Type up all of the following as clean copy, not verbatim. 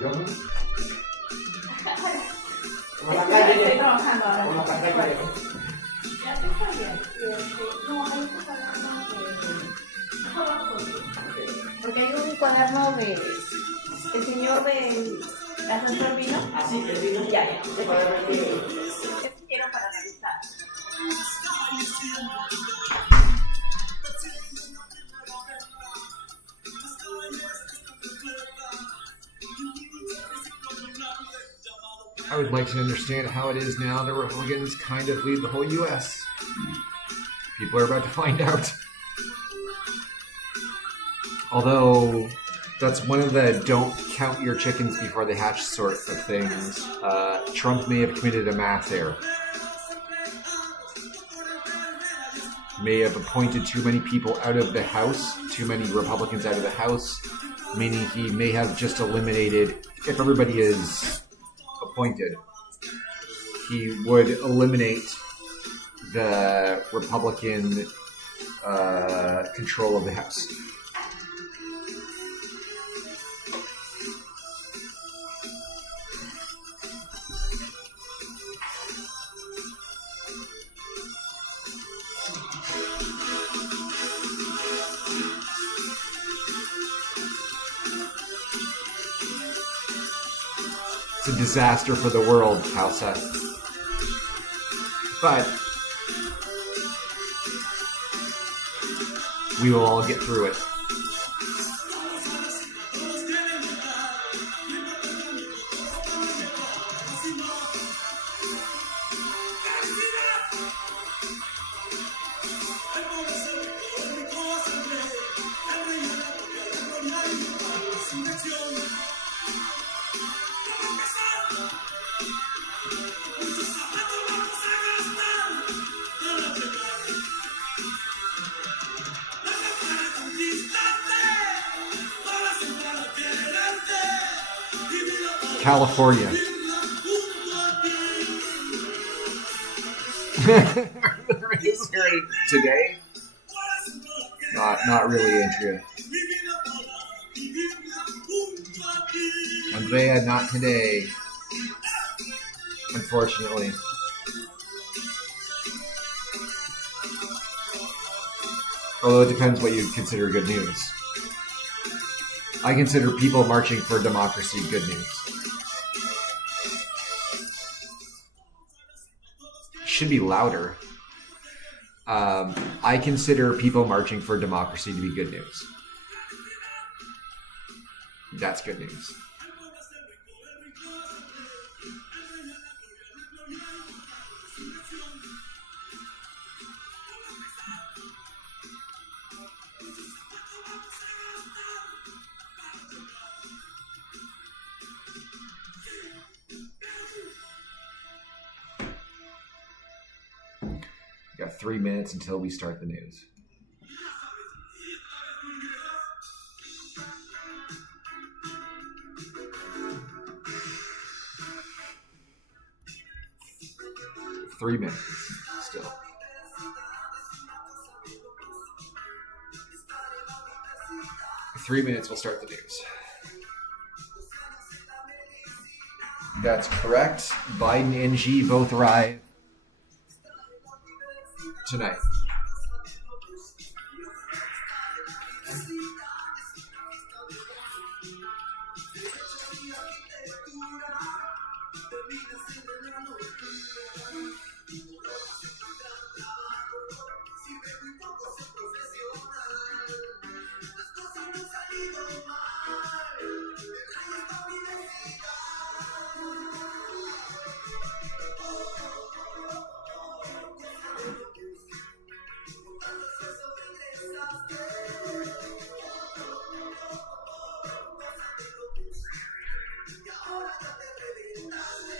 Yo no. Como la calle. Estoy trabajando ahora. Como la calle. Ya te está bien. No, hay un cuaderno de... Porque hay un cuaderno de... El señor del ascensor vino. Ah, sí, el vino. Ya. El cuaderno que... Yo quiero para revisar. I would like to understand how it is now that Republicans kind of lead the whole U.S. People are about to find out. Although, that's one of the don't count your chickens before they hatch sort of things. Trump may have committed a math error. May have appointed too many people out of the House, too many Republicans out of the House, meaning he may have just eliminated, if everybody is appointed, he would eliminate the Republican control of the House. It's a disaster for the world, Causa. But we will all get through it. California. Is there any today? Not really, Andrea. Andrea, not today. Unfortunately. Although it depends what you consider good news. I consider people marching for democracy good news. Should be louder. I consider people marching for democracy to be good news. That's good news. We got 3 minutes until we start the news. Three minutes still. In 3 minutes, we'll start the news. That's correct. Biden and Xi both arrive tonight.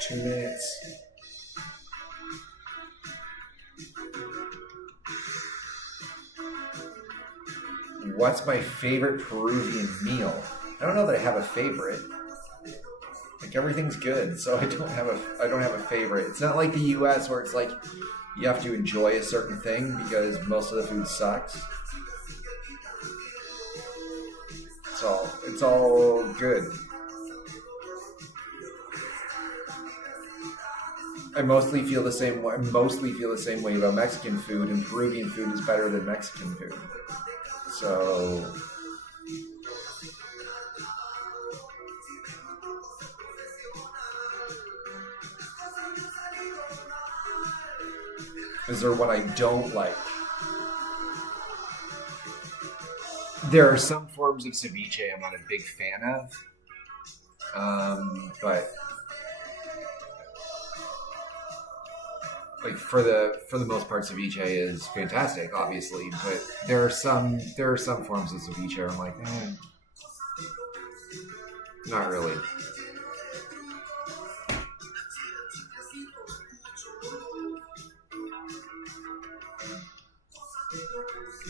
Two minutes. What's my favorite Peruvian meal? I don't know that I have a favorite. Like everything's good, so I don't have a favorite. It's not like the US where it's like you have to enjoy a certain thing because most of the food sucks. It's all good. I mostly feel the same way about Mexican food, and Peruvian food is better than Mexican food. So is there one I don't like? There are some forms of ceviche I'm not a big fan of, but like for the most part, ceviche is fantastic, obviously. But there are some forms of ceviche where I'm like, not really.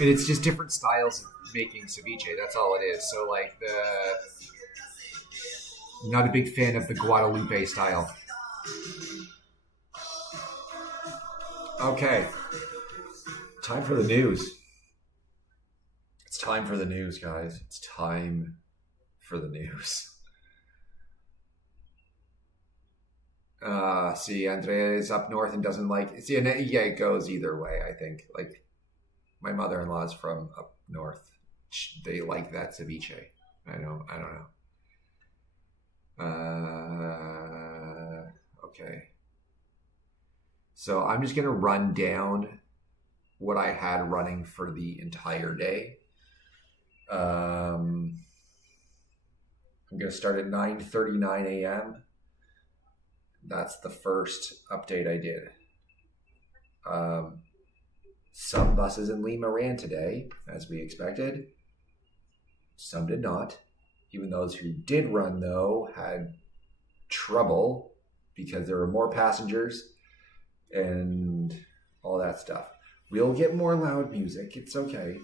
And it's just different styles of making ceviche. That's all it is. So like I'm not a big fan of the Guadalupe style. Okay. Time for the news. It's time for the news, guys. It's time for the news. See, Andrea is up north and doesn't like... See, yeah, it goes either way, I think. Like, my mother-in-law is from up north. They like that ceviche. I don't know. Okay. So I'm just going to run down what I had running for the entire day. I'm going to start at 9:39 a.m. That's the first update I did. Some buses in Lima ran today, as we expected. Some did not. Even those who did run, though, had trouble because there were more passengers and all that stuff. We'll get more loud music. It's okay.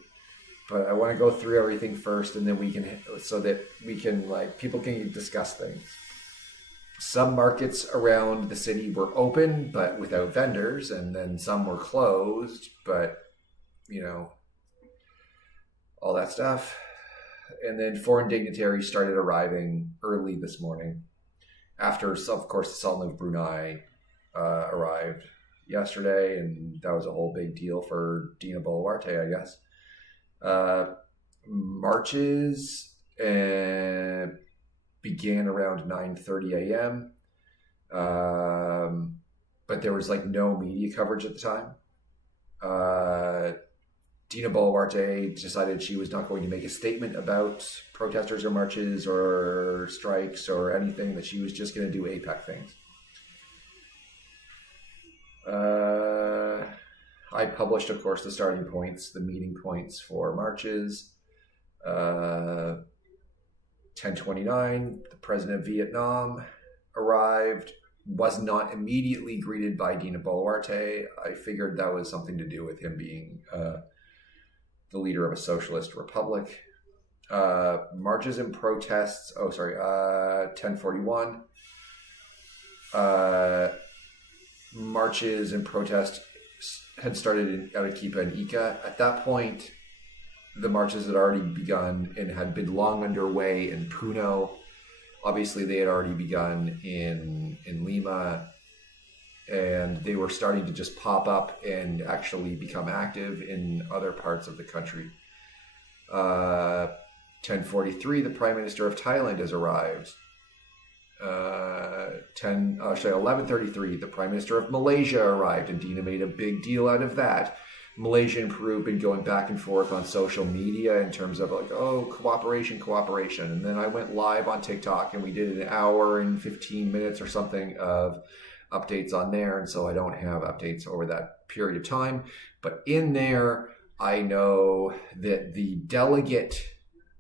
But I want to go through everything first, and then so that people can discuss things. Some markets around the city were open, but without vendors, and then some were closed, but, all that stuff. And then foreign dignitaries started arriving early this morning. After, of course, the Sultan of Brunei arrived yesterday, and that was a whole big deal for Dina Boluarte, I guess. Marches began around 9:30 a.m. But there was no media coverage at the time. Dina Boluarte decided she was not going to make a statement about protesters or marches or strikes or anything, that she was just going to do APEC things. I published, of course, the starting points, the meeting points for marches. 10:29, the president of Vietnam arrived, was not immediately greeted by Dina Boluarte. I figured that was something to do with him being the leader of a socialist republic. Marches and protests, 10:41. Marches and protests had started in Arequipa and Ica. At that point, the marches had already begun and had been long underway in Puno. Obviously, they had already begun in Lima, and they were starting to just pop up and actually become active in other parts of the country. 10:43, the Prime Minister of Thailand has arrived. 11:33, the Prime Minister of Malaysia arrived, and Dina made a big deal out of that. Malaysia and Peru have been going back and forth on social media in terms of cooperation. And then I went live on TikTok, and we did an hour and 15 minutes or something of updates on there. And so I don't have updates over that period of time. But in there, I know that the delegate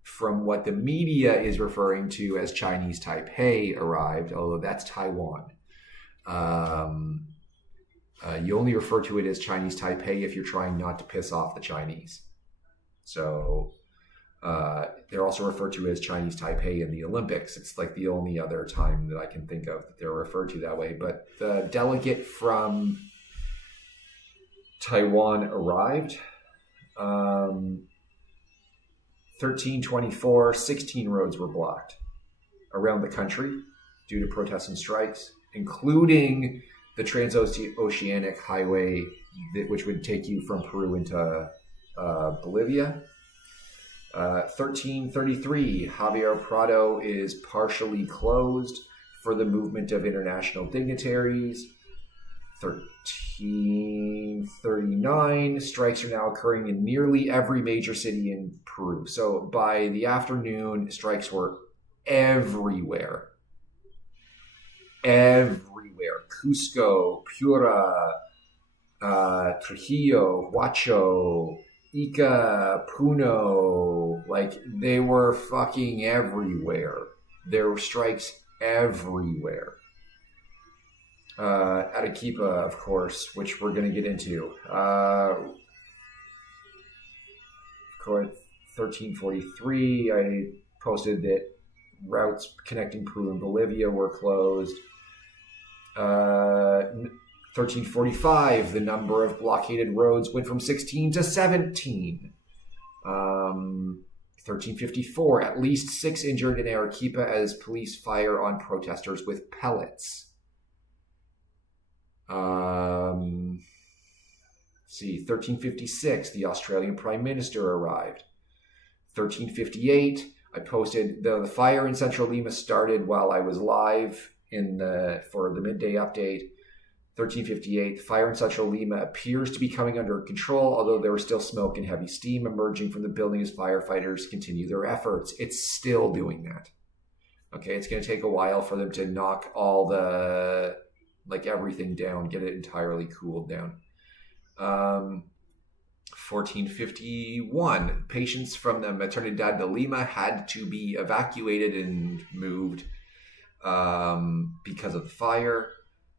from what the media is referring to as Chinese Taipei arrived, although that's Taiwan. You only refer to it as Chinese Taipei if you're trying not to piss off the Chinese. So they're also referred to as Chinese Taipei in the Olympics. It's the only other time that I can think of that they're referred to that way. But the delegate from Taiwan arrived. 13:24, 16 roads were blocked around the country due to protests and strikes, including the transoceanic highway, which would take you from Peru into Bolivia. 13:33, Javier Prado is partially closed for the movement of international dignitaries. 13:39, strikes are now occurring in nearly every major city in Peru. So by the afternoon, strikes were everywhere. Cusco, Piura, Trujillo, Huacho, Ica, Puno, they were fucking everywhere. There were strikes everywhere. Arequipa, of course, which we're going to get into. 13:43, I posted that routes connecting Peru and Bolivia were closed. 13:45, the number of blockaded roads went from 16 to 17. 13:54, at least 6 injured in Arequipa as police fire on protesters with pellets. 13:56, the Australian Prime Minister arrived. 13:58, I posted the fire in central Lima started while I was live for the midday update. 1358, fire in Central Lima appears to be coming under control, although there was still smoke and heavy steam emerging from the building as firefighters continue their efforts. It's still doing that. Okay, it's going to take a while for them to knock all the, everything down, get it entirely cooled down. 1451, patients from the Maternidad de Lima had to be evacuated and moved because of the fire.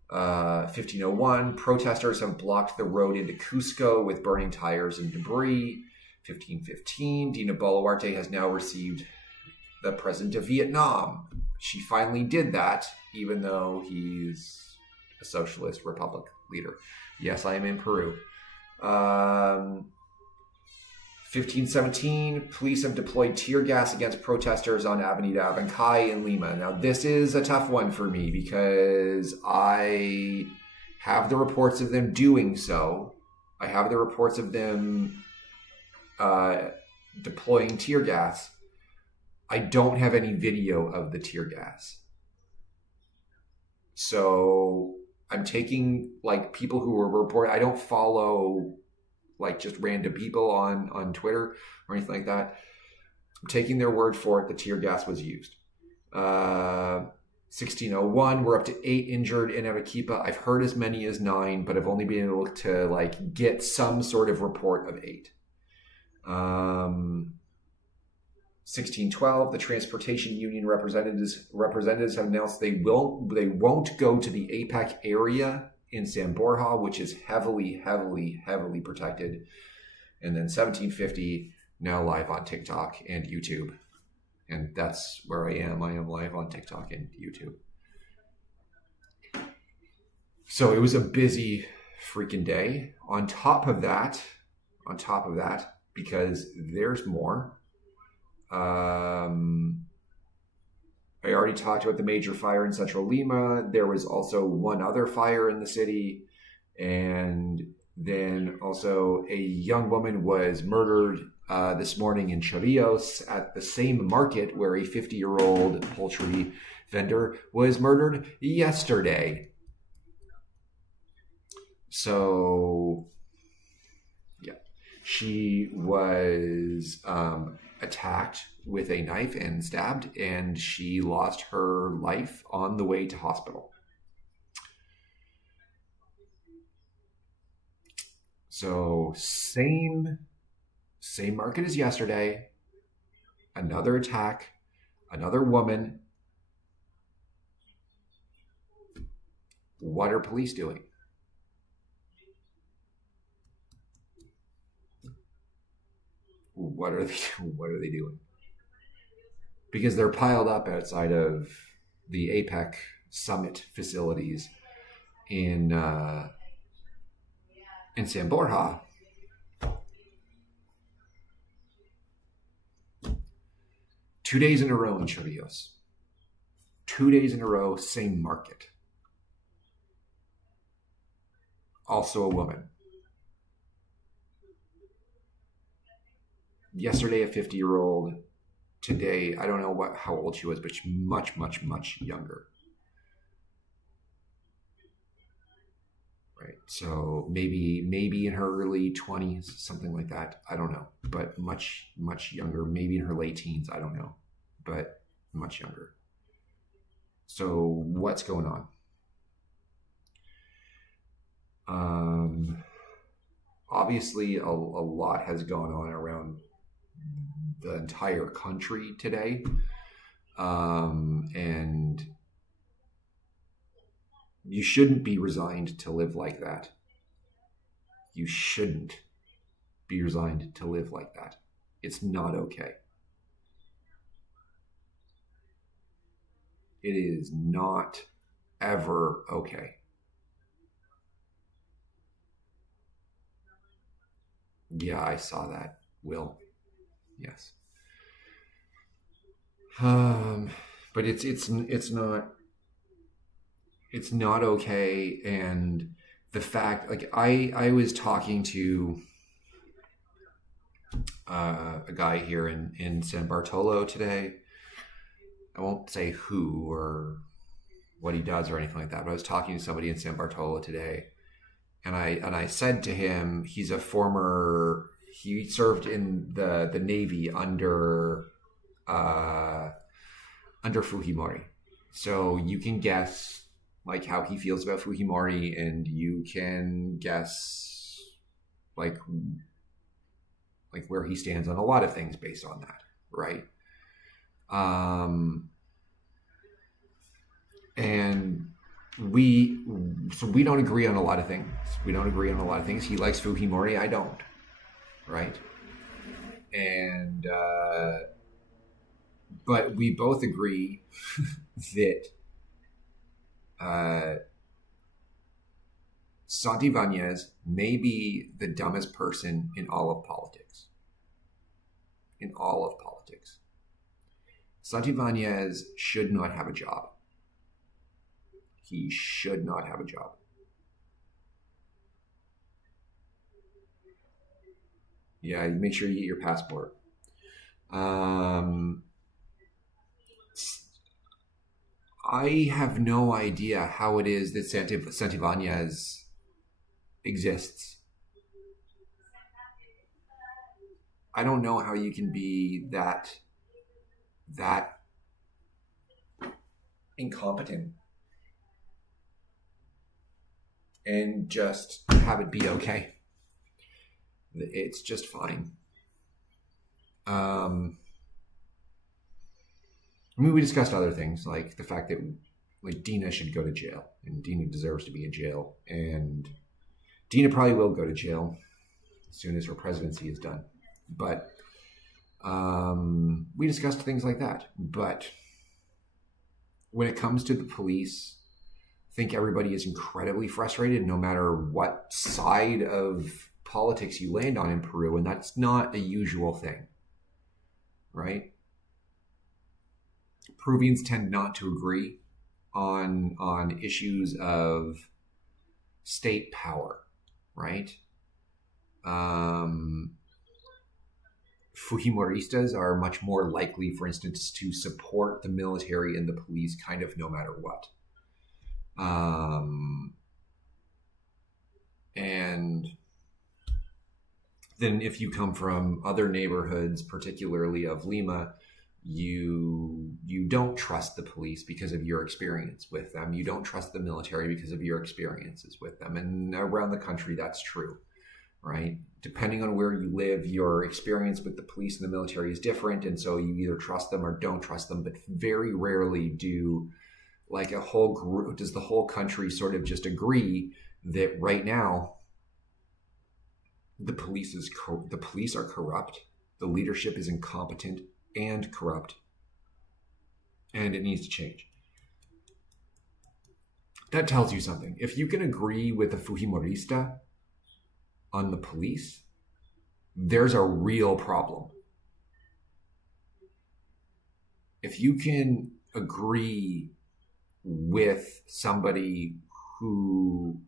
1501, protesters have blocked the road into Cusco with burning tires and debris. 1515, Dina Boluarte has now received the president of Vietnam. She finally did that, even though he's a socialist republic leader. Yes, I am in Peru. 1517, police have deployed tear gas against protesters on Avenida Abancay in Lima. Now, this is a tough one for me because I have the reports of them doing so. I have the reports of them deploying tear gas. I don't have any video of the tear gas. So I'm taking people who were reporting. I don't follow just random people on Twitter or anything like that. I'm taking their word for it. The tear gas was used. 1601, we're up to 8 injured in Arequipa. I've heard as many as 9, but I've only been able to get some sort of report of 8. 1612, the transportation union representatives have announced they won't go to the APEC area in San Borja, which is heavily protected. And then 1750, now live on TikTok and YouTube. And that's where I am. I am live on TikTok and YouTube. So it was a busy freaking day. On top of that, because there's more. I already talked about the major fire in Central Lima. There was also one other fire in the city. And then also a young woman was murdered this morning in Chorrillos at the same market where a 50-year-old poultry vendor was murdered yesterday. So, yeah, she was attacked with a knife and stabbed, and she lost her life on the way to hospital. So same market as yesterday, another attack, another woman. What are police doing? What are they doing? Because they're piled up outside of the APEC summit facilities in San Borja. Two days in a row in Chorrillos. 2 days in a row, same market. Also a woman. Yesterday, a 50-year-old. Today, I don't know how old she was, but she's much, much, much younger. Right. So maybe in her early 20s, something like that. I don't know. But much, much younger. Maybe in her late teens. I don't know. But much younger. So what's going on? Obviously, a lot has gone on around the entire country today. And you shouldn't be resigned to live like that. You shouldn't be resigned to live like that. It's not okay. It is not ever okay. Yeah, I saw that, Will. Yes. But it's not okay. And the fact, I was talking to a guy here in San Bartolo today. I won't say who or what he does or anything like that. But I was talking to somebody in San Bartolo today, and I said to him, he served in the Navy under Fujimori. So you can guess like how he feels about Fujimori, and you can guess like where he stands on a lot of things based on that, right? And we don't agree on a lot of things. He likes Fujimori, I don't, right? And but we both agree that Santibáñez may be the dumbest person in all of politics. Santibáñez should not have a job. He should not have a job. Yeah, make sure you get your passport. I have no idea how it is that Santibáñez exists. I don't know how you can be that incompetent and just have it be okay. It's just fine. I mean, we discussed other things, like the fact that like Dina should go to jail, and Dina deserves to be in jail, and Dina probably will go to jail as soon as her presidency is done. But we discussed things like that. But when it comes to the police, I think everybody is incredibly frustrated, no matter what side of politics you land on in Peru, and that's not a usual thing, right? Peruvians tend not to agree on issues of state power, right? Fujimoristas are much more likely, for instance, to support the military and the police kind of no matter what. And then if you come from other neighborhoods, particularly of Lima, you don't trust the police because of your experience with them. You don't trust the military because of your experiences with them. And around the country, that's true, right? Depending on where you live, your experience with the police and the military is different. And so you either trust them or don't trust them, but very rarely do like a whole group, does the whole country sort of just agree that right now the police are corrupt, the leadership is incompetent and corrupt, and it needs to change. That tells you something. If you can agree with a Fujimorista on the police, there's a real problem. If you can agree with somebody who,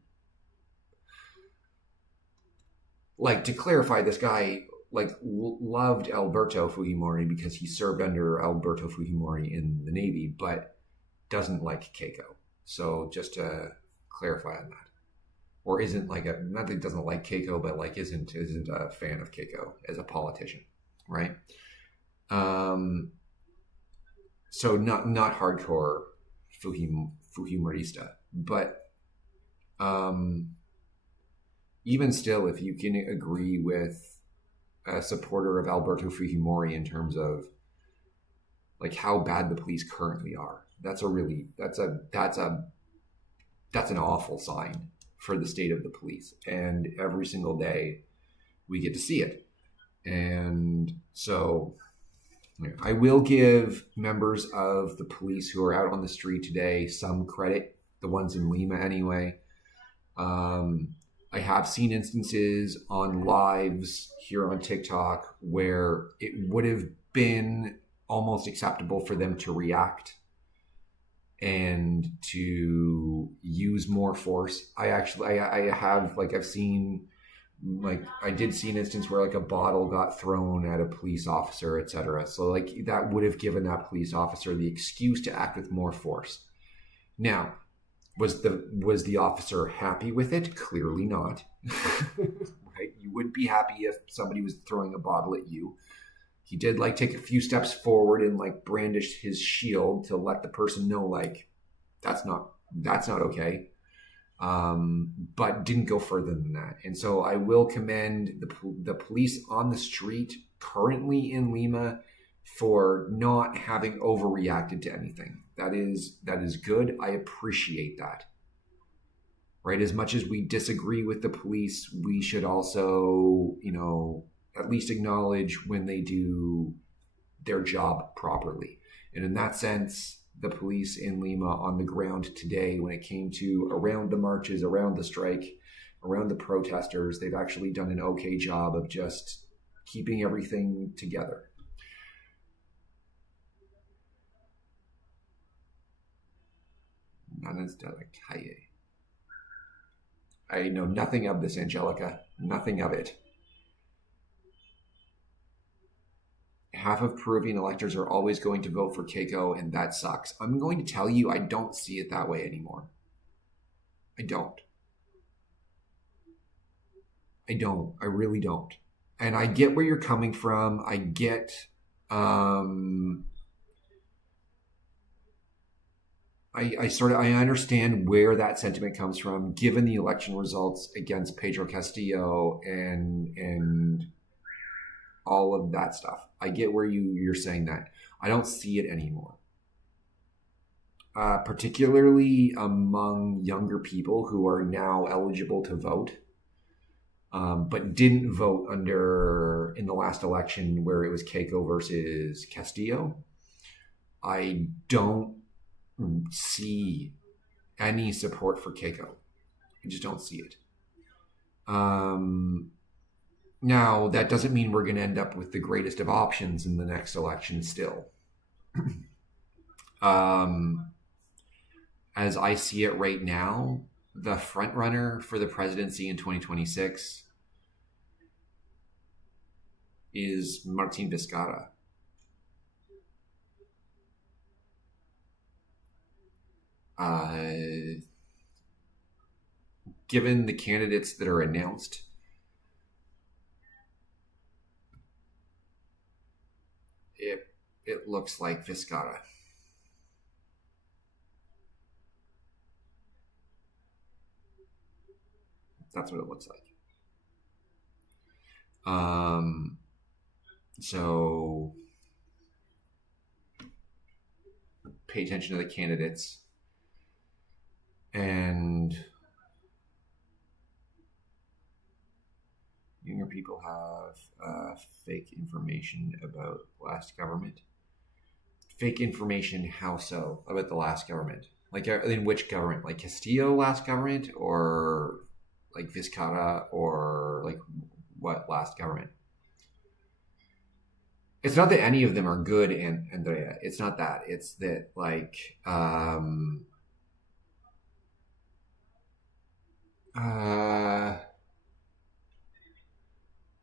like, to clarify, this guy loved Alberto Fujimori because he served under Alberto Fujimori in the Navy, but doesn't like Keiko. So just to clarify on that. Or isn't like not that he doesn't like Keiko, but like isn't a fan of Keiko as a politician, right? So not hardcore Fujimorista, but even still, if you can agree with a supporter of Alberto Fujimori in terms of like how bad the police currently are, that's an awful sign for the state of the police. And every single day we get to see it. And so I will give members of the police who are out on the street today some credit, the ones in Lima anyway. I have seen instances on lives here on TikTok where it would have been almost acceptable for them to react and to use more force. I did see an instance where like a bottle got thrown at a police officer, etc. So like that would have given that police officer the excuse to act with more force. Now, was the officer happy with it? Clearly not. Right? You wouldn't be happy if somebody was throwing a bottle at you. He did like take a few steps forward and like brandish his shield to let the person know like that's not okay. But didn't go further than that. And so I will commend the police on the street currently in Lima for not having overreacted to anything. That is good. I appreciate that. Right? As much as we disagree with the police, we should also, at least acknowledge when they do their job properly. And in that sense, the police in Lima on the ground today, when it came to around the marches, around the strike, around the protesters, they've actually done an okay job of just keeping everything together. I know nothing of this, Angelica. Nothing of it. Half of Peruvian electors are always going to vote for Keiko, and that sucks. I'm going to tell you, I don't see it that way anymore. I don't. I really don't. And I get where you're coming from. I get, I understand where that sentiment comes from, given the election results against Pedro Castillo and all of that stuff. I get where you're saying that. I don't see it anymore. Particularly among younger people who are now eligible to vote, but didn't vote in the last election where it was Keiko versus Castillo. I don't see any support for Keiko. I just don't see it. Now, that doesn't mean we're going to end up with the greatest of options in the next election still. As I see it right now, the front runner for the presidency in 2026 is Martin Vizcarra. Given the candidates that are announced, it looks like Vizcarra. That's what it looks like. So pay attention to the candidates. And younger people have fake information about last government. Fake information, how so, about the last government? Like, in which government? Like Castillo last government, or like Vizcarra, or like what last government? It's not that any of them are good, Andrea. It's not that. It's that, like,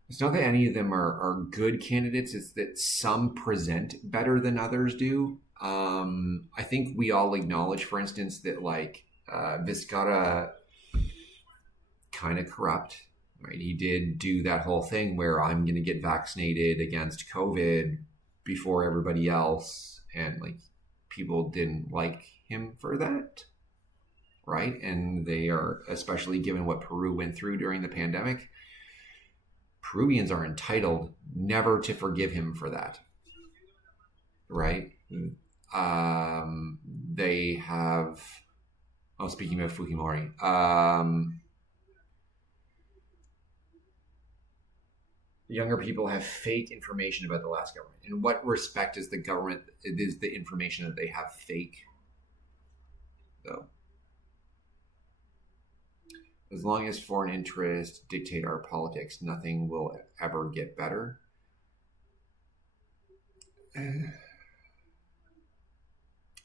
it's not that any of them are good candidates. It's that some present better than others do. I think we all acknowledge, for instance, that like Vizcarra kind of corrupt. Right? He did do that whole thing where I'm going to get vaccinated against COVID before everybody else, and like people didn't like him for that. Right? And they are, especially given what Peru went through during the pandemic, Peruvians are entitled never to forgive him for that. Right? They have, speaking of Fujimori, younger people have fake information about the last government. In what respect is the information that they have fake, though? As long as foreign interests dictate our politics, nothing will ever get better.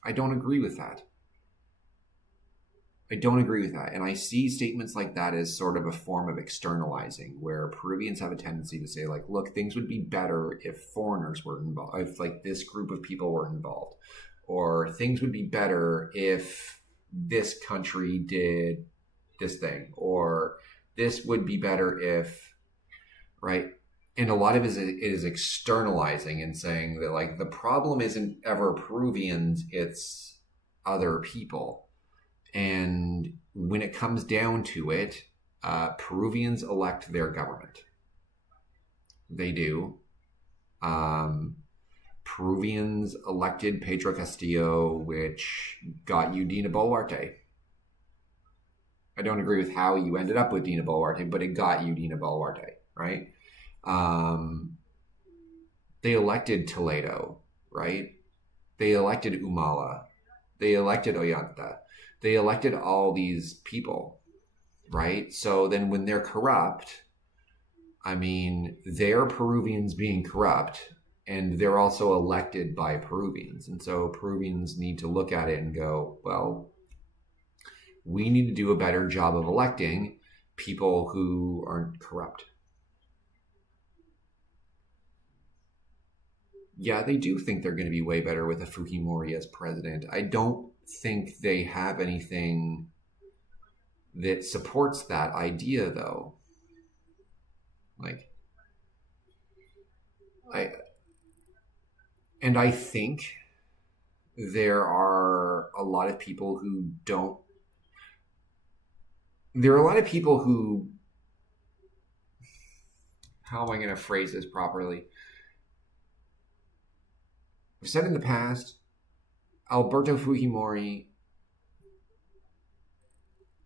I don't agree with that. And I see statements like that as sort of a form of externalizing, where Peruvians have a tendency to say, like, look, things would be better if foreigners were involved, if like this group of people were involved, or things would be better if this country did this thing, or this would be better if, right? And a lot of it is externalizing and saying that like the problem isn't ever Peruvians, it's other people. And when it comes down to it, Peruvians elect their government. They do. Peruvians elected Pedro Castillo, which got you Dina Boluarte. I don't agree with how you ended up with Dina Boluarte, but it got you Dina Boluarte, right? They elected Toledo, right? They elected Humala. They elected Ollanta. They elected all these people, right? So then when they're corrupt, I mean, they're Peruvians being corrupt, and they're also elected by Peruvians. And so Peruvians need to look at it and go, well, we need to do a better job of electing people who aren't corrupt. Yeah, they do think they're going to be way better with a Fujimori as president. I don't think they have anything that supports that idea, though. I think there are a lot of people who don't. There are a lot of people who. How am I going to phrase this properly? I've said in the past, Alberto Fujimori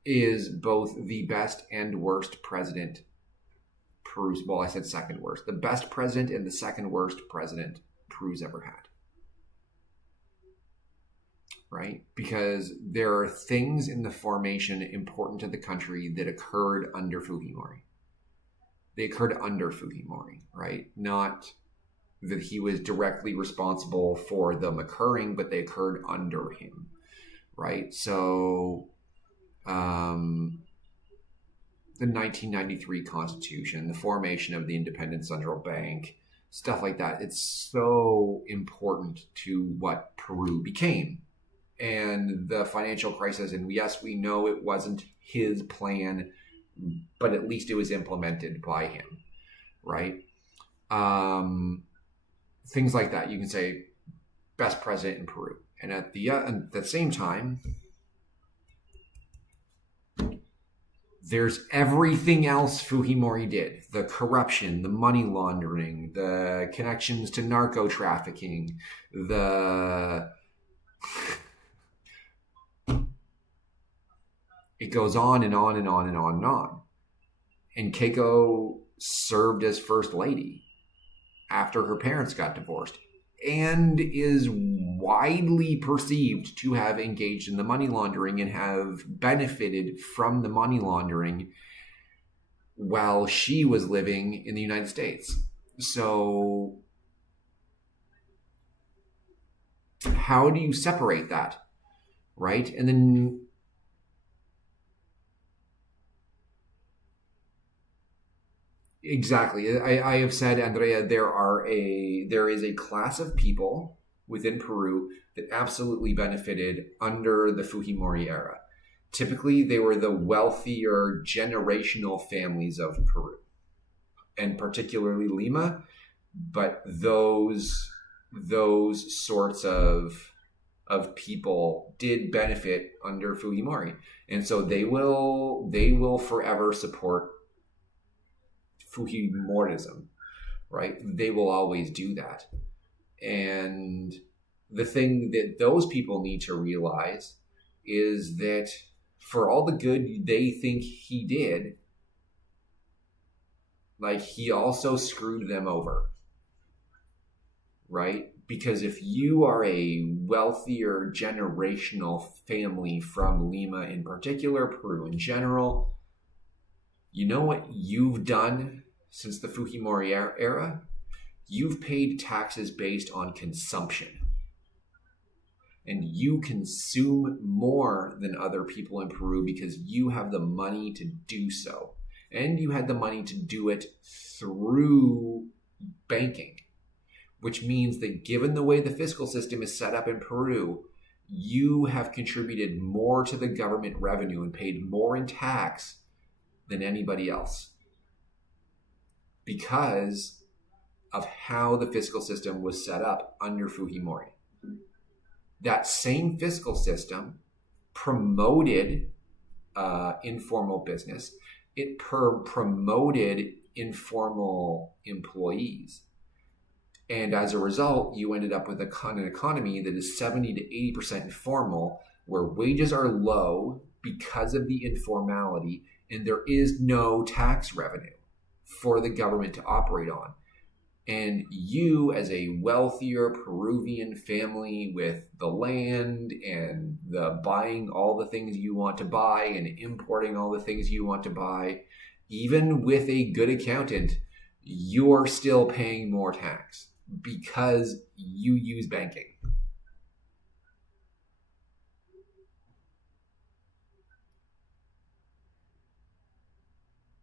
is both the best and worst president Peru's, well, I said second worst. The best president and the second worst president Peru's ever had. Right? Because there are things in the formation important to the country that occurred under Fujimori. They occurred under Fujimori, right? Not that he was directly responsible for them occurring, but they occurred under him, right? So the 1993 Constitution, the formation of the independent central bank, stuff like that, it's so important to what Peru became. And the financial crisis, and yes, we know it wasn't his plan, but at least it was implemented by him, right? Things like that. You can say best president in Peru. And at the same time, there's everything else Fujimori did. The corruption, the money laundering, the connections to narco trafficking, it goes on and on and on and on and on. And Keiko served as first lady after her parents got divorced and is widely perceived to have engaged in the money laundering and have benefited from the money laundering while she was living in the United States. So how do you separate that, right? And then exactly. I have said, Andrea, there is a class of people within Peru that absolutely benefited under the Fujimori era. Typically, they were the wealthier generational families of Peru, and particularly Lima. But those sorts of people did benefit under Fujimori, and so they will forever support Fujimorism, right? They will always do that. And the thing that those people need to realize is that for all the good they think he did, like, he also screwed them over, right? Because if you are a wealthier generational family from Lima in particular, Peru in general, you know what you've done since the Fujimori era? You've paid taxes based on consumption. And you consume more than other people in Peru because you have the money to do so. And you had the money to do it through banking, which means that given the way the fiscal system is set up in Peru, you have contributed more to the government revenue and paid more in tax than anybody else because of how the fiscal system was set up under Fujimori. That same fiscal system promoted informal business. It promoted informal employees. And as a result, you ended up with an economy that is 70 to 80% informal, where wages are low because of the informality, and there is no tax revenue for the government to operate on. And you, as a wealthier Peruvian family with the land and the buying all the things you want to buy and importing all the things you want to buy, even with a good accountant, you're still paying more tax because you use banking.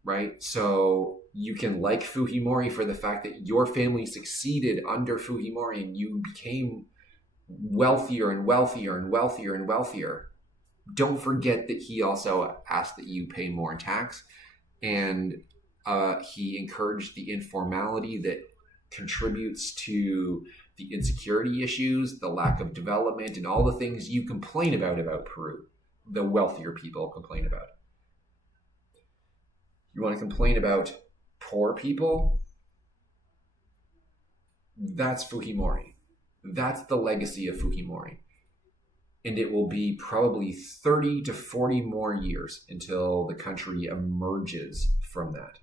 Right? So you can like Fujimori for the fact that your family succeeded under Fujimori and you became wealthier and wealthier and wealthier and wealthier. Don't forget that he also asked that you pay more in tax, and he encouraged the informality that contributes to the insecurity issues, the lack of development, and all the things you complain about Peru, the wealthier people complain about. You want to complain about poor people? That's Fujimori. That's the legacy of Fujimori. And it will be probably 30 to 40 more years until the country emerges from that.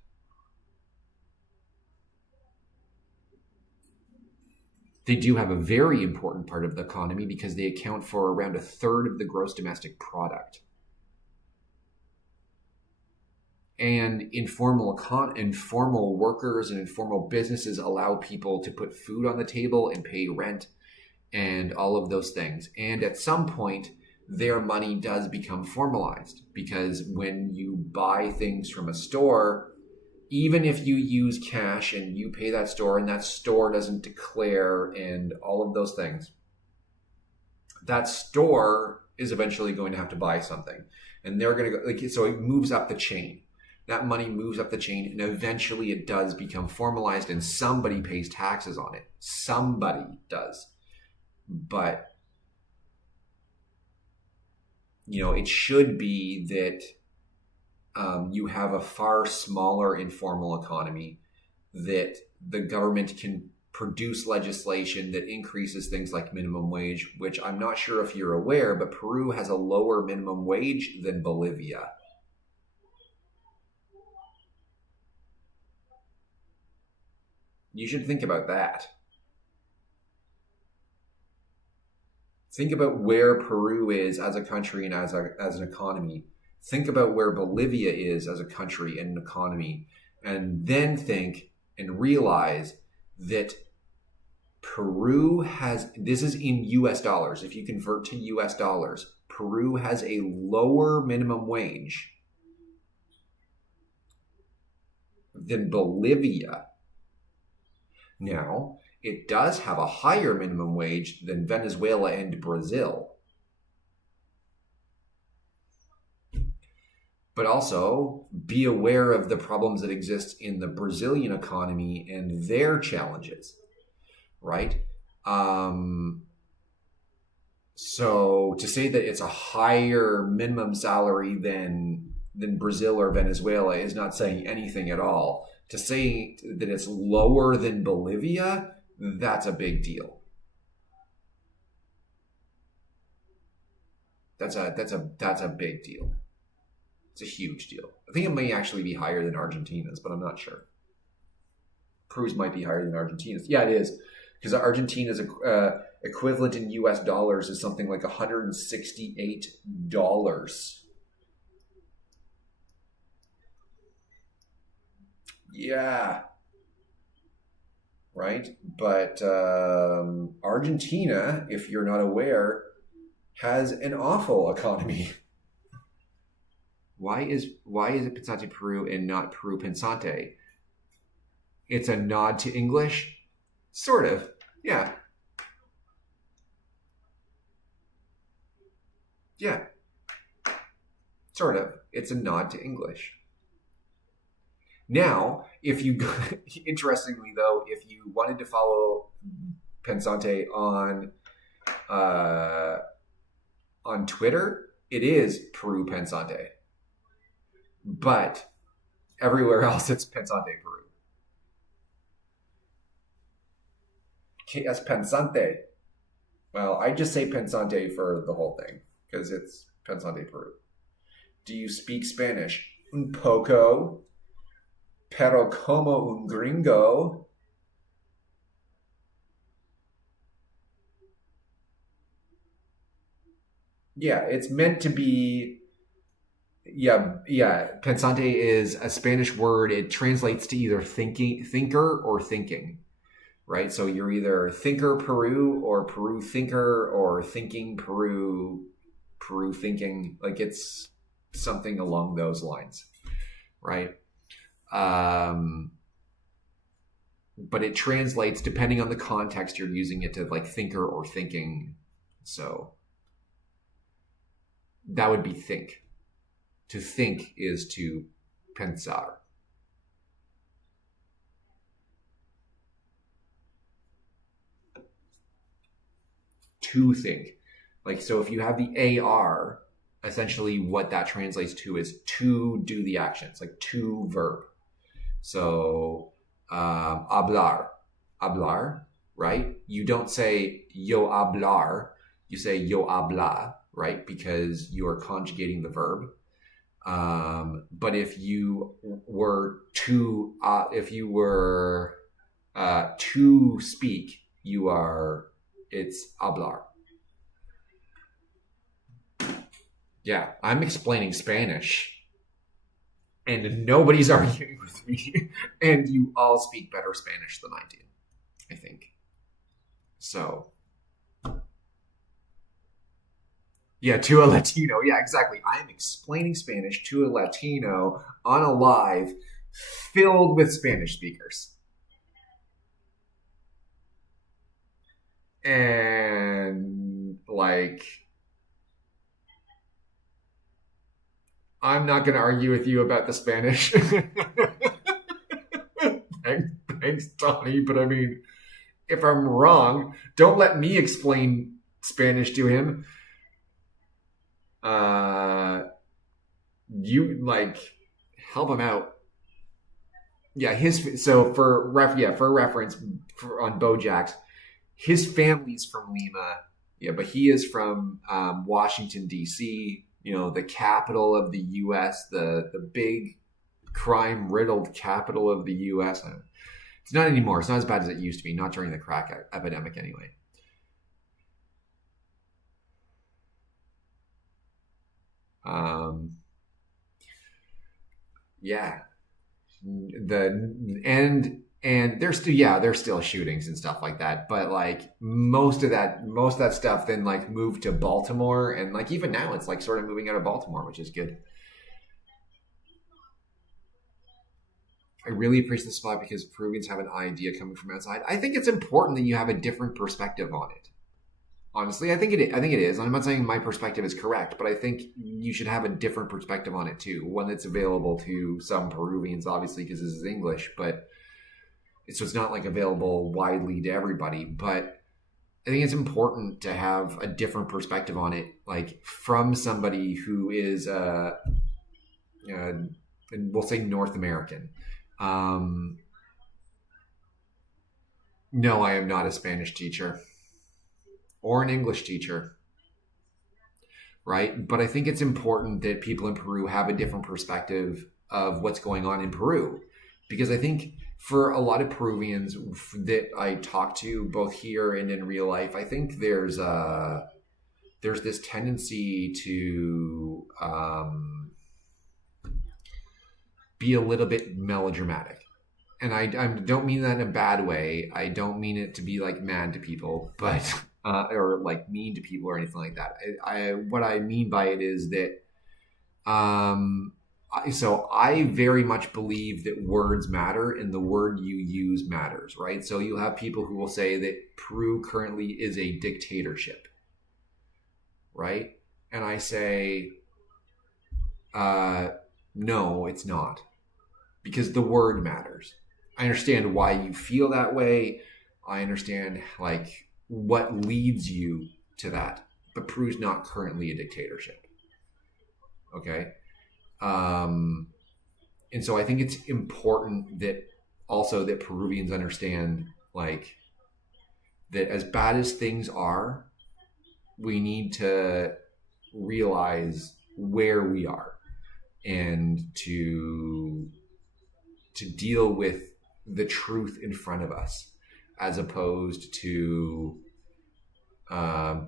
They do have a very important part of the economy because they account for around a third of the gross domestic product. And informal workers and informal businesses allow people to put food on the table and pay rent and all of those things. And at some point, their money does become formalized because when you buy things from a store, even if you use cash and you pay that store and that store doesn't declare and all of those things, that store is eventually going to have to buy something. And they're going to go, so it moves up the chain. That money moves up the chain and eventually it does become formalized and somebody pays taxes on it. Somebody does. But, it should be that you have a far smaller informal economy, that the government can produce legislation that increases things like minimum wage, which I'm not sure if you're aware, but Peru has a lower minimum wage than Bolivia. You should think about that. Think about where Peru is as a country and as an economy. Think about where Bolivia is as a country and an economy. And then think and realize that Peru has, this is in US dollars. If you convert to US dollars, Peru has a lower minimum wage than Bolivia. Now, it does have a higher minimum wage than Venezuela and Brazil. But also be aware of the problems that exist in the Brazilian economy and their challenges, right? So to say that it's a higher minimum salary than Brazil or Venezuela is not saying anything at all. To say that it's lower than Bolivia, that's a big deal. That's a big deal. It's a huge deal. I think it may actually be higher than Argentina's, but I'm not sure. Peru's might be higher than Argentina's. Yeah, it is. Because Argentina's equivalent in US dollars is something like $168. Yeah. Right? But Argentina, if you're not aware, has an awful economy. Why is it Pensate Peru and not Peru Pensante? It's a nod to English? Sort of. Yeah. Yeah, sort of. It's a nod to English. Now, if you, interestingly though, if you wanted to follow Pensante on Twitter, it is Peru Pensante. But everywhere else, it's Pensante Peru. Que es Pensante? Well, I just say Pensante for the whole thing because it's Pensante Peru. Do you speak Spanish? Un poco, pero como un gringo. Yeah, it's meant to be. Yeah. Pensante is a Spanish word. It translates to either thinker or thinking, right? So you're either thinker Peru or Peru thinker or thinking Peru thinking. Like it's something along those lines, right? But it translates depending on the context you're using it to, like thinker or thinking. So that would be think. To think is to pensar. To think. Like, so if you have the AR, essentially what that translates to is to do the action. It's like to verb. So, hablar, right? You don't say yo hablar, you say yo habla, right? Because you are conjugating the verb. But if you were to speak, it's hablar. Yeah, I'm explaining Spanish and nobody's arguing with me. And you all speak better Spanish than I do, I think. So, yeah, to a Latino. Yeah, exactly. I am explaining Spanish to a Latino on a live filled with Spanish speakers. And, like, I'm not going to argue with you about the Spanish. Thanks, Tony. But I mean, if I'm wrong, don't let me explain Spanish to him. You help him out. Yeah, for reference on Bojack's, his family's from Lima. Yeah, but he is from Washington D.C. The capital of the U.S., the big crime-riddled capital of the U.S. It's not anymore. It's not as bad as it used to be. Not during the crack epidemic, anyway. Yeah. And there's still shootings and stuff like that, but like most of that stuff then like moved to Baltimore, and like even now it's like sort of moving out of Baltimore, which is good. I really appreciate the spot because Peruvians have an idea coming from outside. I think it's important that you have a different perspective on it. Honestly, I think it is. I'm not saying my perspective is correct, but I think you should have a different perspective on it too. One that's available to some Peruvians, obviously, because this is English, but so it's not like available widely to everybody. But I think it's important to have a different perspective on it, like from somebody who is, we'll say North American. No, I am not a Spanish teacher or an English teacher, right? But I think it's important that people in Peru have a different perspective of what's going on in Peru, because I think for a lot of Peruvians that I talk to, both here and in real life, I think there's this tendency to be a little bit melodramatic. And I don't mean that in a bad way. I don't mean it to be like mad to people, but or like mean to people or anything like that. What I mean by it is that so I very much believe that words matter and the word you use matters, right? So you'll have people who will say that Peru currently is a dictatorship, right? and I say, no, it's not, because the word matters. I understand why you feel that way. I understand like what leads you to that, but Peru's not currently a dictatorship. Okay. And so I think it's important that also that Peruvians understand like that as bad as things are, we need to realize where we are and to deal with the truth in front of us, as opposed to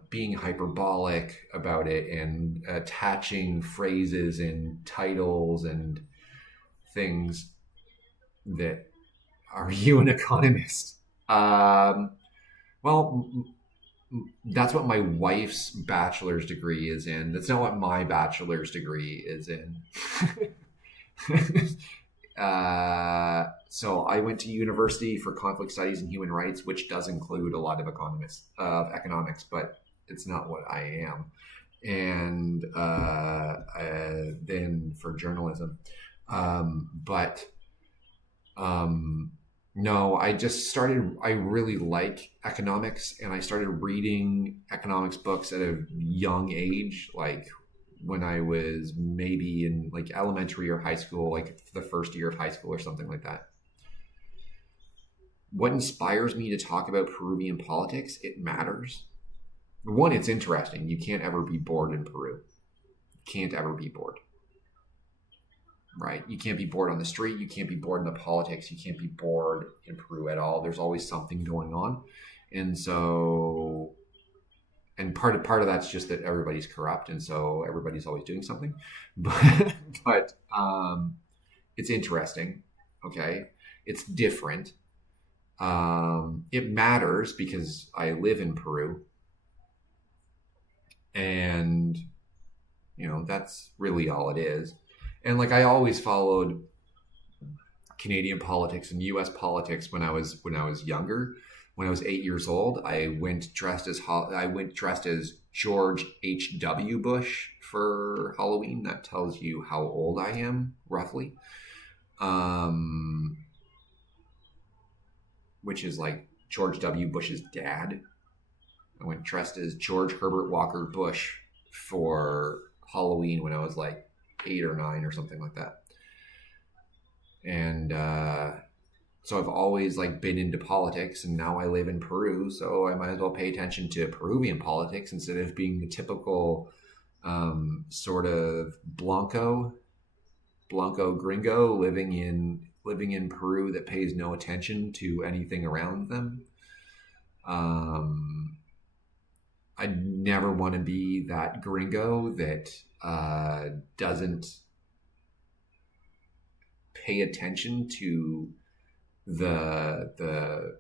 being hyperbolic about it and attaching phrases and titles and things that are you an economist? Well, that's what my wife's bachelor's degree is in. That's not what my bachelor's degree is in. So I went to university for conflict studies and human rights, which does include a lot of economics, but it's not what I am. And then for journalism. No, I really like economics, and I started reading economics books at a young age, like when I was maybe in like elementary or high school, like the first year of high school or something like that. What inspires me to talk about Peruvian politics? It matters. One, it's interesting. You can't ever be bored in Peru. You can't ever be bored. Right? You can't be bored on the street. You can't be bored in the politics. You can't be bored in Peru at all. There's always something going on. And so, and part of that's just that everybody's corrupt. And so everybody's always doing something, but it's interesting. Okay. It's different. It matters because I live in Peru, and that's really all it is. And like I always followed Canadian politics and U.S. politics when I was younger. When I was 8 years old, I went dressed as George H.W. Bush for Halloween. That tells you how old I am, roughly. Which is like George W. Bush's dad. I went dressed as George Herbert Walker Bush for Halloween when I was like 8 or 9 or something like that. And so I've always like been into politics, and now I live in Peru, so I might as well pay attention to Peruvian politics instead of being the typical sort of Blanco gringo living in Peru that pays no attention to anything around them. I never want to be that gringo that doesn't pay attention to the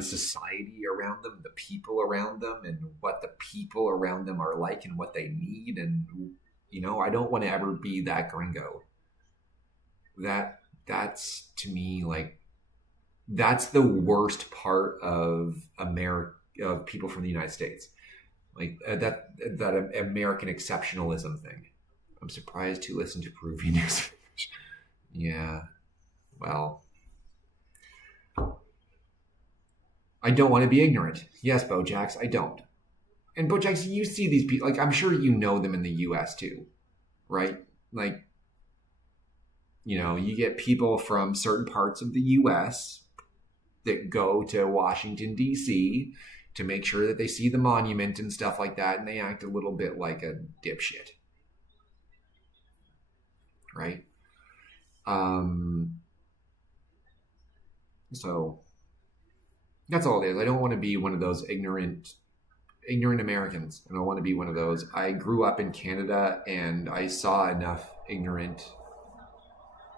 society around them, the people around them, and what the people around them are like and what they need. And I don't want to ever be that gringo. That's to me like that's the worst part of America, of people from the United States, like that American exceptionalism thing. I'm surprised to listen to Peruvian news. Yeah, well, I don't want to be ignorant. Yes, Bojax, I don't. And Bojax, you see these people, like I'm sure you know them in the U.S. too, right? Like, you get people from certain parts of the U.S. that go to Washington, D.C. to make sure that they see the monument and stuff like that, and they act a little bit like a dipshit. Right? So that's all it is. I don't want to be one of those ignorant Americans. I don't want to be one of those. I grew up in Canada, and I saw enough ignorant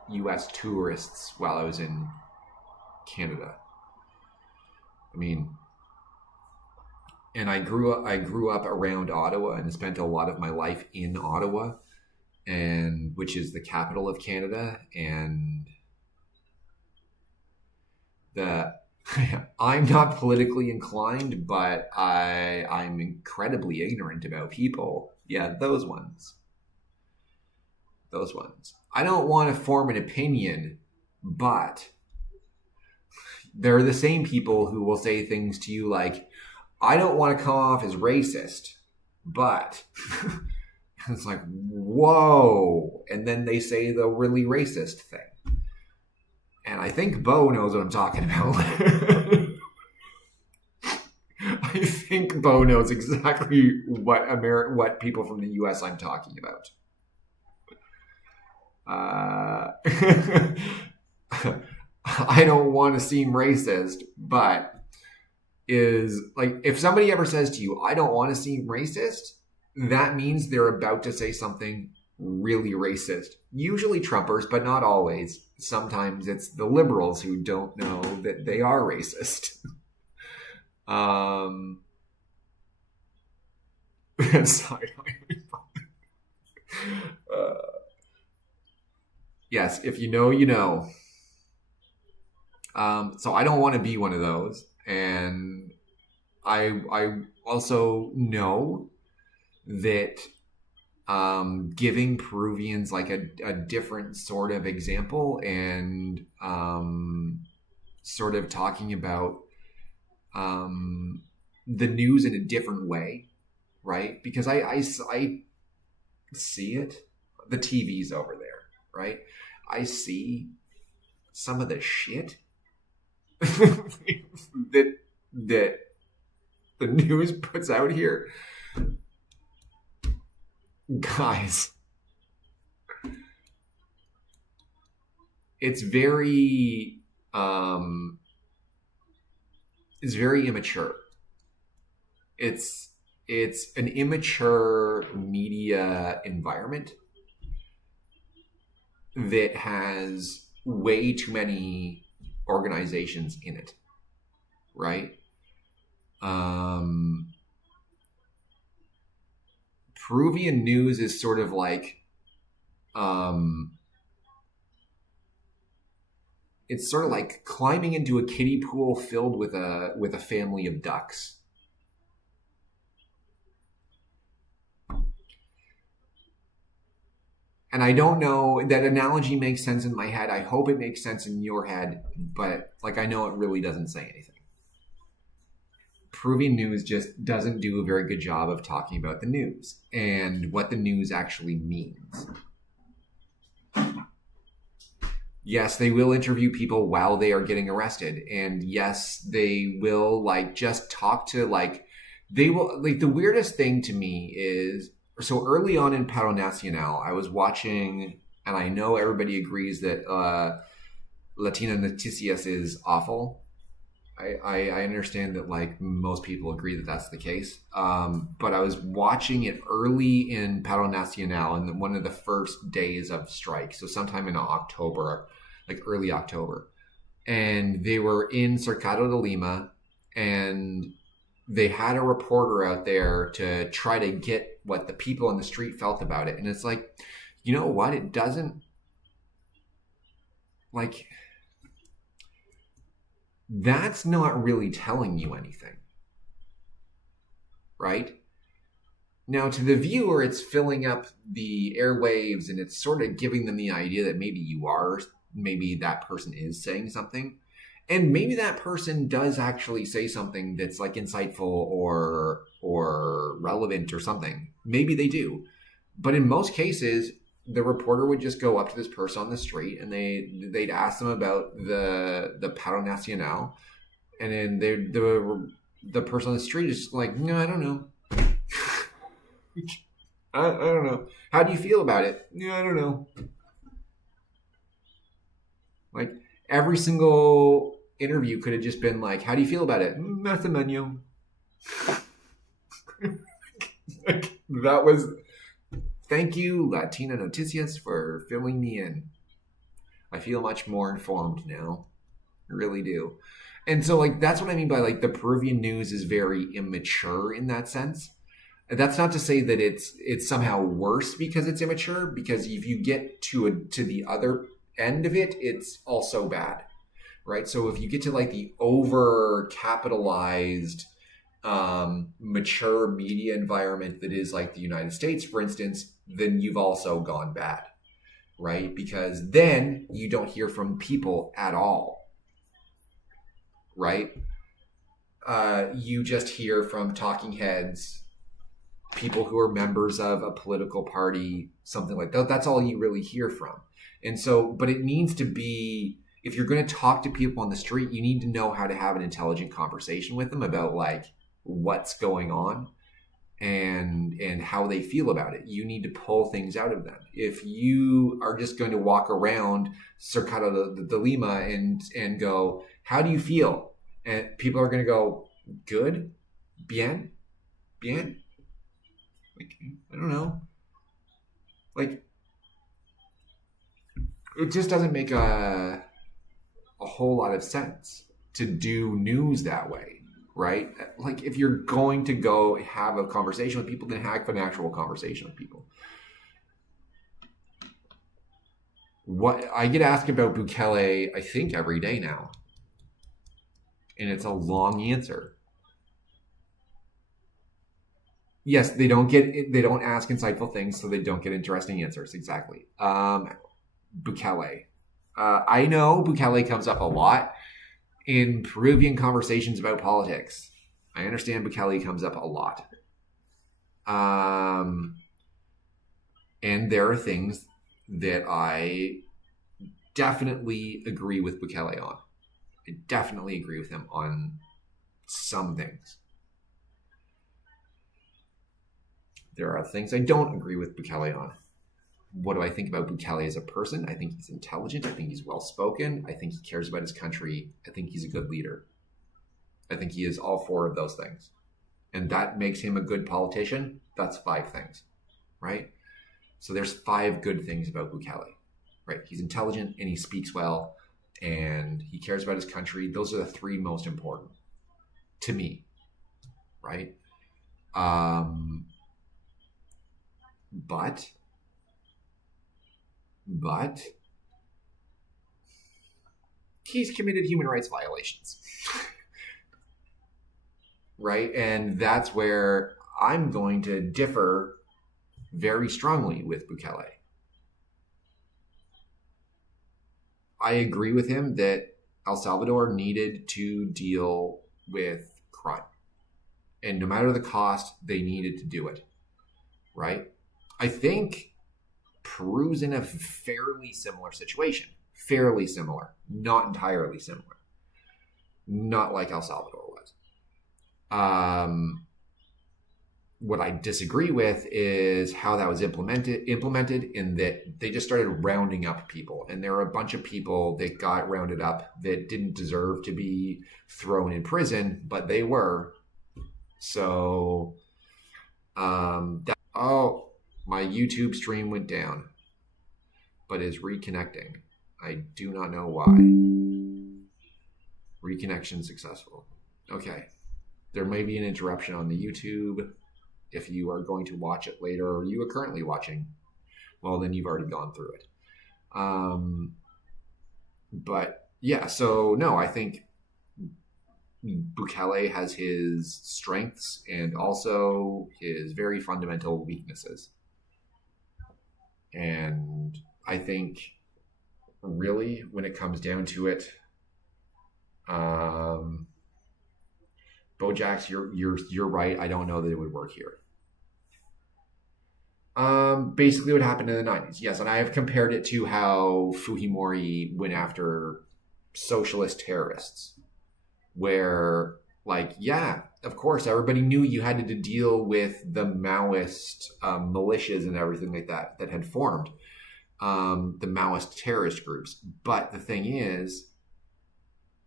U.S. tourists while I was in Canada. I mean, and I grew up around Ottawa and spent a lot of my life in Ottawa, and which is the capital of Canada, and the I'm not politically inclined, but I'm incredibly ignorant about people. Yeah, those ones. Those ones. I don't want to form an opinion, but they're the same people who will say things to you like, I don't want to come off as racist, but it's like, whoa. And then they say the really racist thing. And I think Bo knows what I'm talking about. I think Bo knows exactly what people from the US I'm talking about. I don't want to seem racist, but is like if somebody ever says to you, I don't want to seem racist, that means they're about to say something really racist. Usually Trumpers, but not always. Sometimes it's the liberals who don't know that they are racist. Sorry. Yes, if you know, you know. So I don't want to be one of those. And I also know that giving Peruvians like a different sort of example and sort of talking about the news in a different way, right? Because I see it. The TV's over there, right? I see some of the shit that the news puts out here. Guys, it's very immature. It's an immature media environment that has way too many organizations in it, right? Peruvian news is sort of like it's sort of like climbing into a kiddie pool filled with a family of ducks. And I don't know, that analogy makes sense in my head. I hope it makes sense in your head, but like I know it really doesn't say anything. Peruvian news just doesn't do a very good job of talking about the news and what the news actually means. Yes, they will interview people while they are getting arrested. And yes, they will like just talk to they will like the weirdest thing to me is, so early on in Paro Nacional, I was watching, and I know everybody agrees that Latina Noticias is awful. I understand that like most people agree that that's the case. But I was watching it early in Paro Nacional and one of the first days of strike. So sometime in October, like early October. And they were in Cercado de Lima and they had a reporter out there to try to get what the people on the street felt about it. And it's like, you know what? It doesn't like, that's not really telling you anything, right? Now, to the viewer, it's filling up the airwaves and it's sort of giving them the idea that maybe that person is saying something. And maybe that person does actually say something that's like insightful or relevant or something. Maybe they do. But in most cases, the reporter would just go up to this person on the street and they'd ask them about the Paro Nacional. And then the person on the street is like, no, I don't know. I don't know. How do you feel about it? No, I don't know. Like every single interview could have just been like, how do you feel about it? Nothing, menu. That was, thank you, Latina Noticias, for filling me in. I feel much more informed now. I really do. And so like, that's what I mean by like the Peruvian news is very immature in that sense. That's not to say that it's somehow worse because it's immature, because if you get to the other end of it, it's also bad. right? So if you get to like the over capitalized, mature media environment that is like the United States, for instance, then you've also gone bad, right? Because then you don't hear from people at all, right? You just hear from talking heads, people who are members of a political party, something like that. That's all you really hear from. And so, but it needs to be, if you're going to talk to people on the street, you need to know how to have an intelligent conversation with them about like what's going on and how they feel about it. You need to pull things out of them. If you are just going to walk around Cercado de Lima and go, how do you feel? And people are going to go, good, bien, bien. Like, I don't know. Like, it just doesn't make a whole lot of sense to do news that way, right? Like, if you're going to go have a conversation with people, then have an actual conversation with people. What I get asked about Bukele, I think every day now, and it's a long answer. Yes, they don't ask insightful things, so they don't get interesting answers. Exactly. Bukele. I know Bukele comes up a lot in Peruvian conversations about politics. I understand Bukele comes up a lot. And there are things that I definitely agree with Bukele on. I definitely agree with him on some things. There are things I don't agree with Bukele on. What do I think about Bukele as a person? I think he's intelligent. I think he's well-spoken. I think he cares about his country. I think he's a good leader. I think he is all four of those things. And that makes him a good politician. That's 5 things, right? So there's 5 good things about Bukele, right? He's intelligent and he speaks well and he cares about his country. Those are the 3 most important to me, right? But he's committed human rights violations, right? And that's where I'm going to differ very strongly with Bukele. I agree with him that El Salvador needed to deal with crime. And no matter the cost, they needed to do it, right? I think Peru's in a fairly similar situation. Fairly similar. Not entirely similar. Not like El Salvador was. What I disagree with is how that was implemented in that they just started rounding up people. And there are a bunch of people that got rounded up that didn't deserve to be thrown in prison, but they were. So, my YouTube stream went down, but is reconnecting. I do not know why. Reconnection successful. Okay. There may be an interruption on the YouTube. If you are going to watch it later or you are currently watching, well, then you've already gone through it. But yeah, so no, I think Bukele has his strengths and also his very fundamental weaknesses. And I think really when it comes down to it, Bojax, you're right. I don't know that it would work here. Basically what happened in the 90s. Yes, and I have compared it to how Fujimori went after socialist terrorists. Where, like, yeah, of course, everybody knew you had to deal with the Maoist militias and everything like that had formed, the Maoist terrorist groups. But the thing is,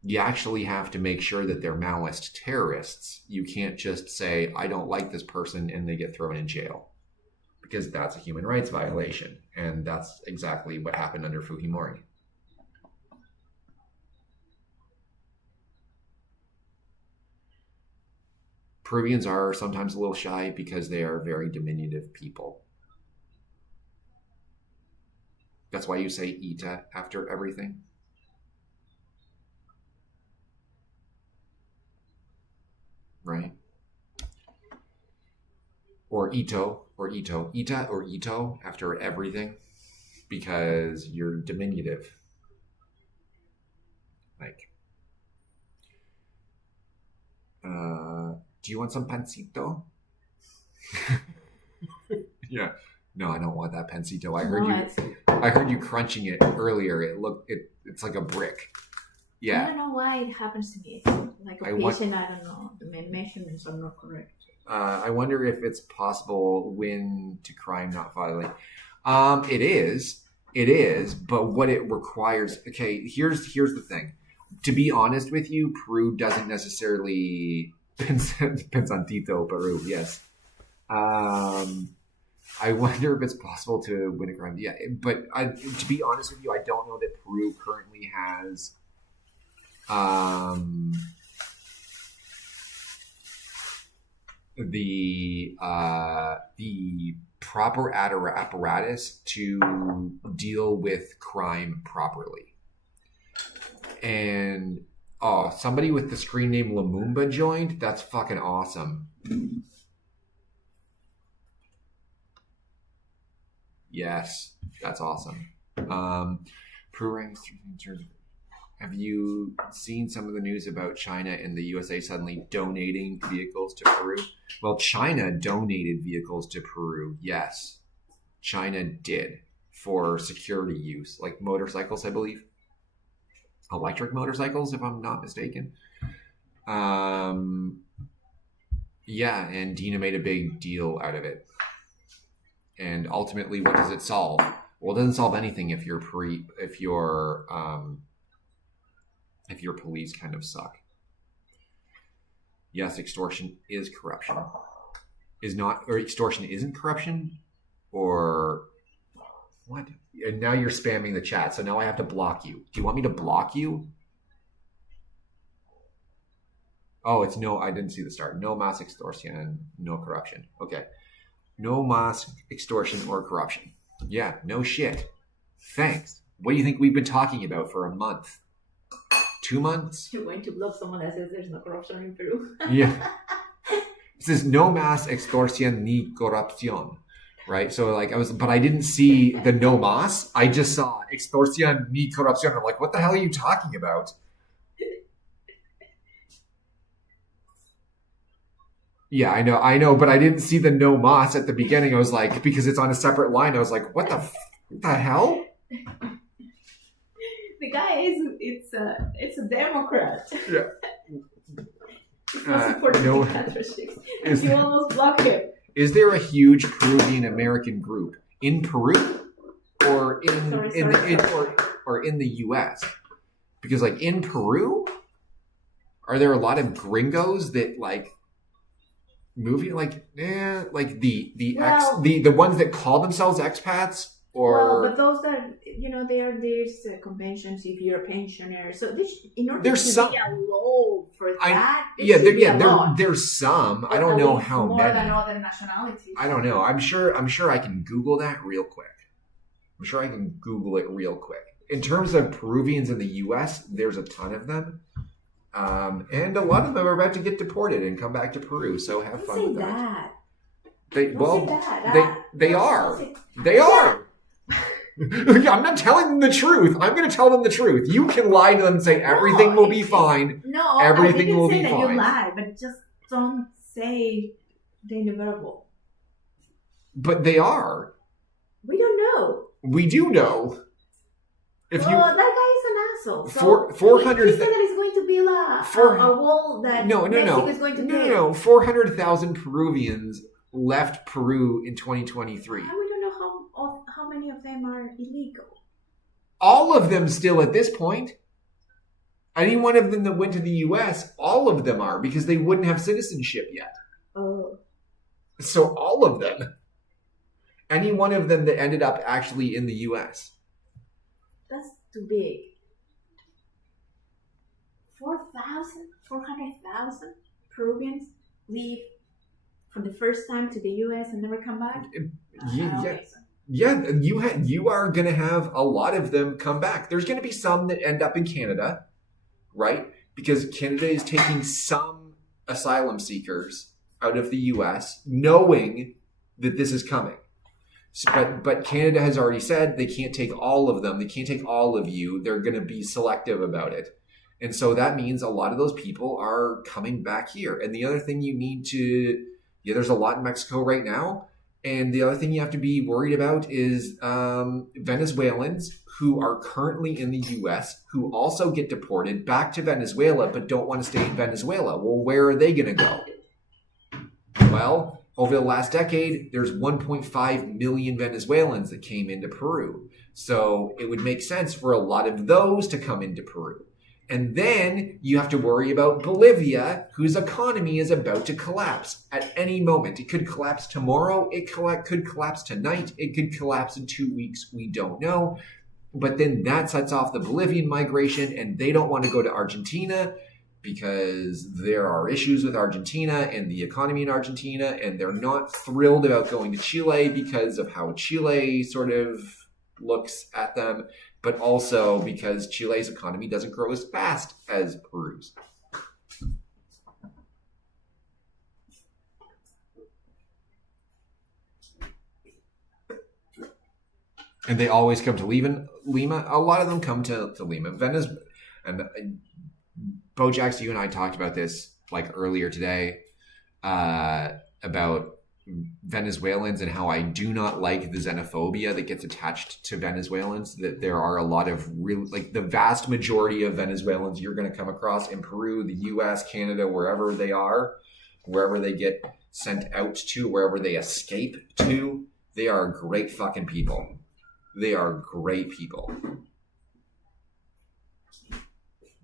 you actually have to make sure that they're Maoist terrorists. You can't just say, I don't like this person, and they get thrown in jail. Because that's a human rights violation. And that's exactly what happened under Fujimori. Peruvians are sometimes a little shy because they are very diminutive people. That's why you say Ita after everything. right? Or Ito, Ita or Ito after everything, because you're diminutive. Like, do you want some pancito? Yeah. No, I don't want that pancito. I heard you crunching it earlier. It's like a brick. Yeah. I don't know why it happens to me. It's like a patient, I don't know. The measurements are not correct. I wonder if it's possible when to crime, not violent. It is, but what it requires. Okay, here's the thing. To be honest with you, Peru doesn't necessarily depends on Tito Peru. Yes. I wonder if it's possible to win a crime. Yeah, but to be honest with you, I don't know that Peru currently has the proper apparatus to deal with crime properly. And somebody with the screen name Lumumba joined. That's fucking awesome. Yes, that's awesome. Peru ranks in terms of. Have you seen some of the news about China and the USA suddenly donating vehicles to Peru? Well, China donated vehicles to Peru. Yes, China did for security use, like motorcycles, I believe. Electric motorcycles, if I'm not mistaken. Yeah, and Dina made a big deal out of it. And ultimately, what does it solve? Well, it doesn't solve anything if your police kind of suck. Yes, extortion is corruption. Extortion isn't corruption, or what? And now you're spamming the chat, so now I have to block you. Do you want me to block you? Oh, it's no. I didn't see the start. No mass extortion, no corruption. Okay. No mass extortion or corruption. Yeah, no shit. Thanks. What do you think we've been talking about for a month? 2 months? You're going to block someone that says there's no corruption in Peru. Yeah. It says no mass extortion ni corrupción. Right? So but I didn't see the no mas. I just saw extortion ni corrupción. I'm like, what the hell are you talking about? Yeah, I know, but I didn't see the no mas at the beginning. I was like, because it's on a separate line, I was like, what the hell? The guy it's a Democrat. Yeah. He's not supporting no, dictatorships. And you almost block him. Is there a huge Peruvian American group in Peru or in the US? Because like in Peru, are there a lot of gringos that like movie the ones that call themselves expats, or but those that there are these conventions if you're a pensioner. So in order there's to some, be a law for that, there's some. I don't know how more many. Than other nationalities. I don't know. I'm sure I can Google that real quick. In terms of Peruvians in the U.S., there's a ton of them. And a lot of them are about to get deported and come back to Peru. So have fun with that. They are. I'm not telling them the truth. I'm going to tell them the truth. You can lie to them and say everything will be fine. No, everything will be fine. You lie, but just don't say the inevitable. But they are. We don't know. We do know. That guy is an asshole. So 400. He said that it's going to be a wall that Mexico is going to build. No. 400,000 Peruvians left Peru in 2023. We don't know how many of them are illegal. All of them still at this point. Any one of them that went to the U.S., all of them are, because they wouldn't have citizenship yet. Oh. So all of them. Any one of them that ended up actually in the U.S. That's too big. 400,000 Peruvians leave for the first time to the U.S. and never come back? You are going to have a lot of them come back. There's going to be some that end up in Canada, right? Because Canada is taking some asylum seekers out of the US, knowing that this is coming. But Canada has already said they can't take all of them. They can't take all of you. They're going to be selective about it. And so that means a lot of those people are coming back here. And the other thing you need to, there's a lot in Mexico right now. And the other thing you have to be worried about is Venezuelans who are currently in the US who also get deported back to Venezuela but don't want to stay in Venezuela. Well, where are they going to go? Well, over the last decade, there's 1.5 million Venezuelans that came into Peru. So it would make sense for a lot of those to come into Peru. And then you have to worry about Bolivia, whose economy is about to collapse at any moment. It could collapse tomorrow. It could collapse tonight. It could collapse in 2 weeks. We don't know. But then that sets off the Bolivian migration, and they don't want to go to Argentina because there are issues with Argentina and the economy in Argentina, and they're not thrilled about going to Chile because of how Chile sort of looks at them, but also because Chile's economy doesn't grow as fast as Peru's. And they always come to Lima. A lot of them come to Lima. And Bojax, you and I talked about this like earlier today about Venezuelans and how I do not like the xenophobia that gets attached to Venezuelans. That there are a lot of real, like the vast majority of Venezuelans you're going to come across in Peru, the US, Canada, wherever they are, wherever they get sent out to, wherever they escape to, they are great fucking people. They are great people.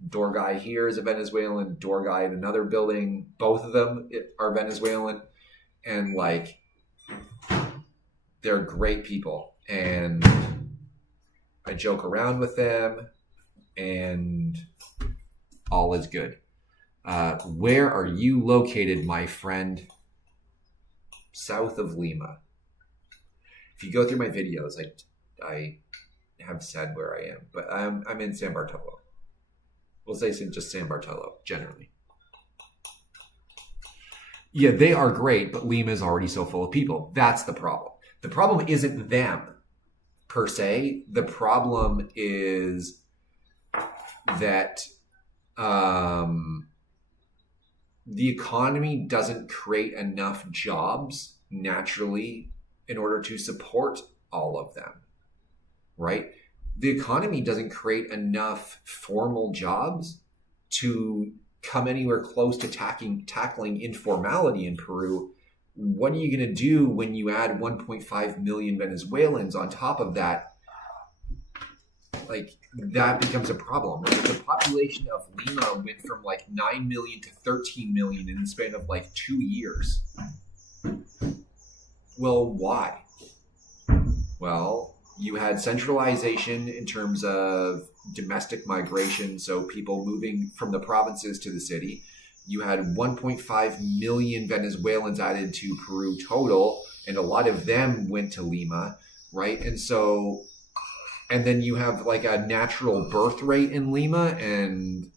Door guy here is a Venezuelan, door guy in another building, both of them are Venezuelan. And like, they're great people, and I joke around with them, and all is good. Where are you located, my friend? South of Lima. If you go through my videos, I have said where I am, but I'm in San Bartolo. We'll say just San Bartolo, generally. Yeah, they are great, but Lima is already so full of people. That's the problem. The problem isn't them, per se. The problem is that the economy doesn't create enough jobs naturally in order to support all of them, right? The economy doesn't create enough formal jobs to come anywhere close to tackling informality in Peru. What are you going to do when you add 1.5 million Venezuelans on top of that? Like, that becomes a problem. Like, the population of Lima went from like 9 million to 13 million in the span of like 2 years. Well, why? Well, you had centralization in terms of domestic migration, so people moving from the provinces to the city. You had 1.5 million Venezuelans added to Peru total, and a lot of them went to Lima, right? And then you have like a natural birth rate in Lima, and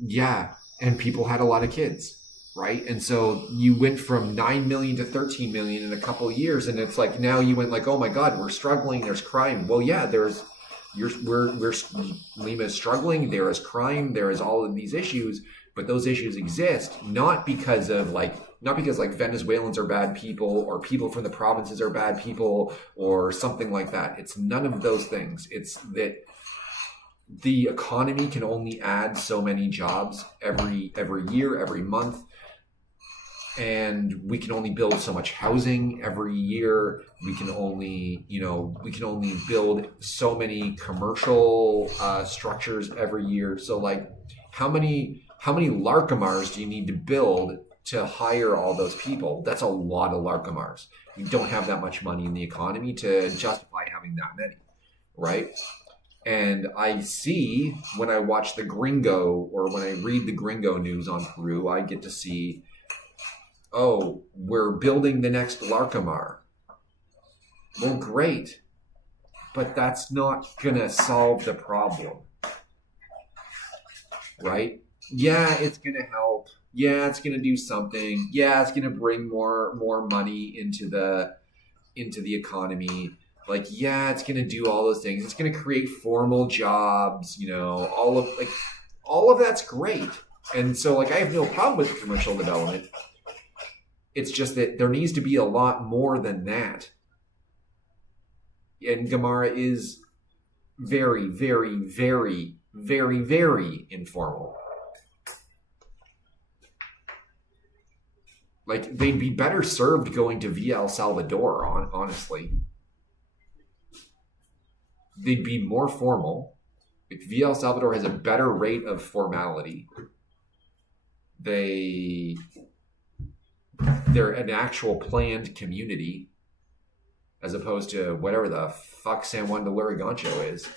yeah, and people had a lot of kids. Right. And so you went from 9 million to 13 million in a couple of years. And it's like, now you went like, oh my God, we're struggling. There's crime. Well, yeah, Lima is struggling. There is crime. There is all of these issues, but those issues exist not because Venezuelans are bad people or people from the provinces are bad people or something like that. It's none of those things. It's that the economy can only add so many jobs every year, every month. And we can only build so much housing every year. We can only build so many commercial structures every year. So like, how many Larcomars do you need to build to hire all those people? That's a lot of Larcomars. We don't have that much money in the economy to justify having that many, right? And I see when I watch the Gringo or when I read the Gringo news on Peru, I get to see, oh, we're building the next Larcomar. Well, great. But that's not going to solve the problem. Right? Yeah, it's gonna help. Yeah, it's gonna do something. Yeah, it's gonna bring more money into the economy. Like, yeah, it's gonna do all those things. It's gonna create formal jobs. All of that's great. And so, like, I have no problem with commercial development. It's just that there needs to be a lot more than that. And Gamara is very, very, very, very, very informal. Like, they'd be better served going to Via El Salvador, honestly. They'd be more formal. Like, Via El Salvador has a better rate of formality. They're an actual planned community as opposed to whatever the fuck San Juan de Lurigancho is.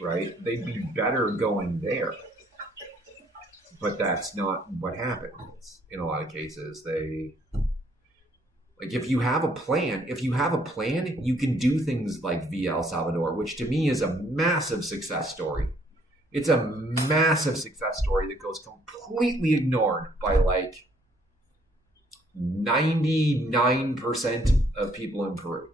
Right? They'd be better going there. But that's not what happens in a lot of cases. If you have a plan, you can do things like Via El Salvador, which to me is a massive success story. It's a massive success story that goes completely ignored by like 99% of people in Peru.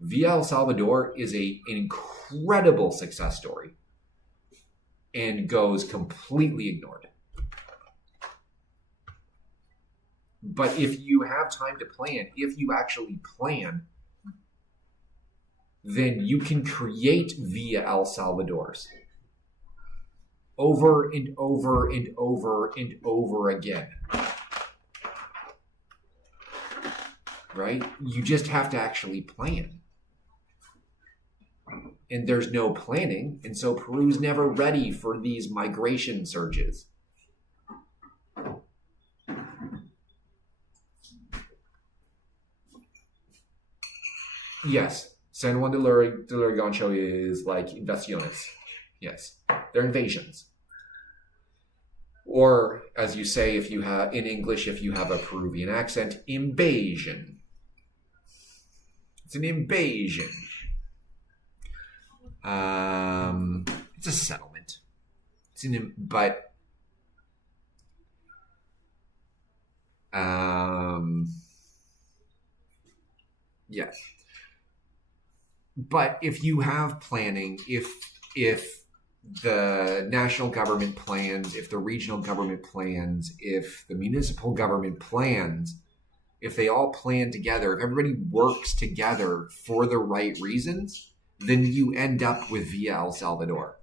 Via El Salvador is an incredible success story and goes completely ignored. But if you have time to plan, if you actually plan, then you can create Via El Salvadors over and over and over and over again. Right? You just have to actually plan. And there's no planning, and so Peru's never ready for these migration surges. Yes, San Juan de Lurigancho is like invasiones. Yes, they're invasions. Or, as you say, if you have in English, if you have a Peruvian accent, invasion. It's an invasion. It's a settlement. Yeah. But if you have planning, if the national government plans, if the regional government plans, if the municipal government plans, if they all plan together, if everybody works together for the right reasons, then you end up with Via El Salvador.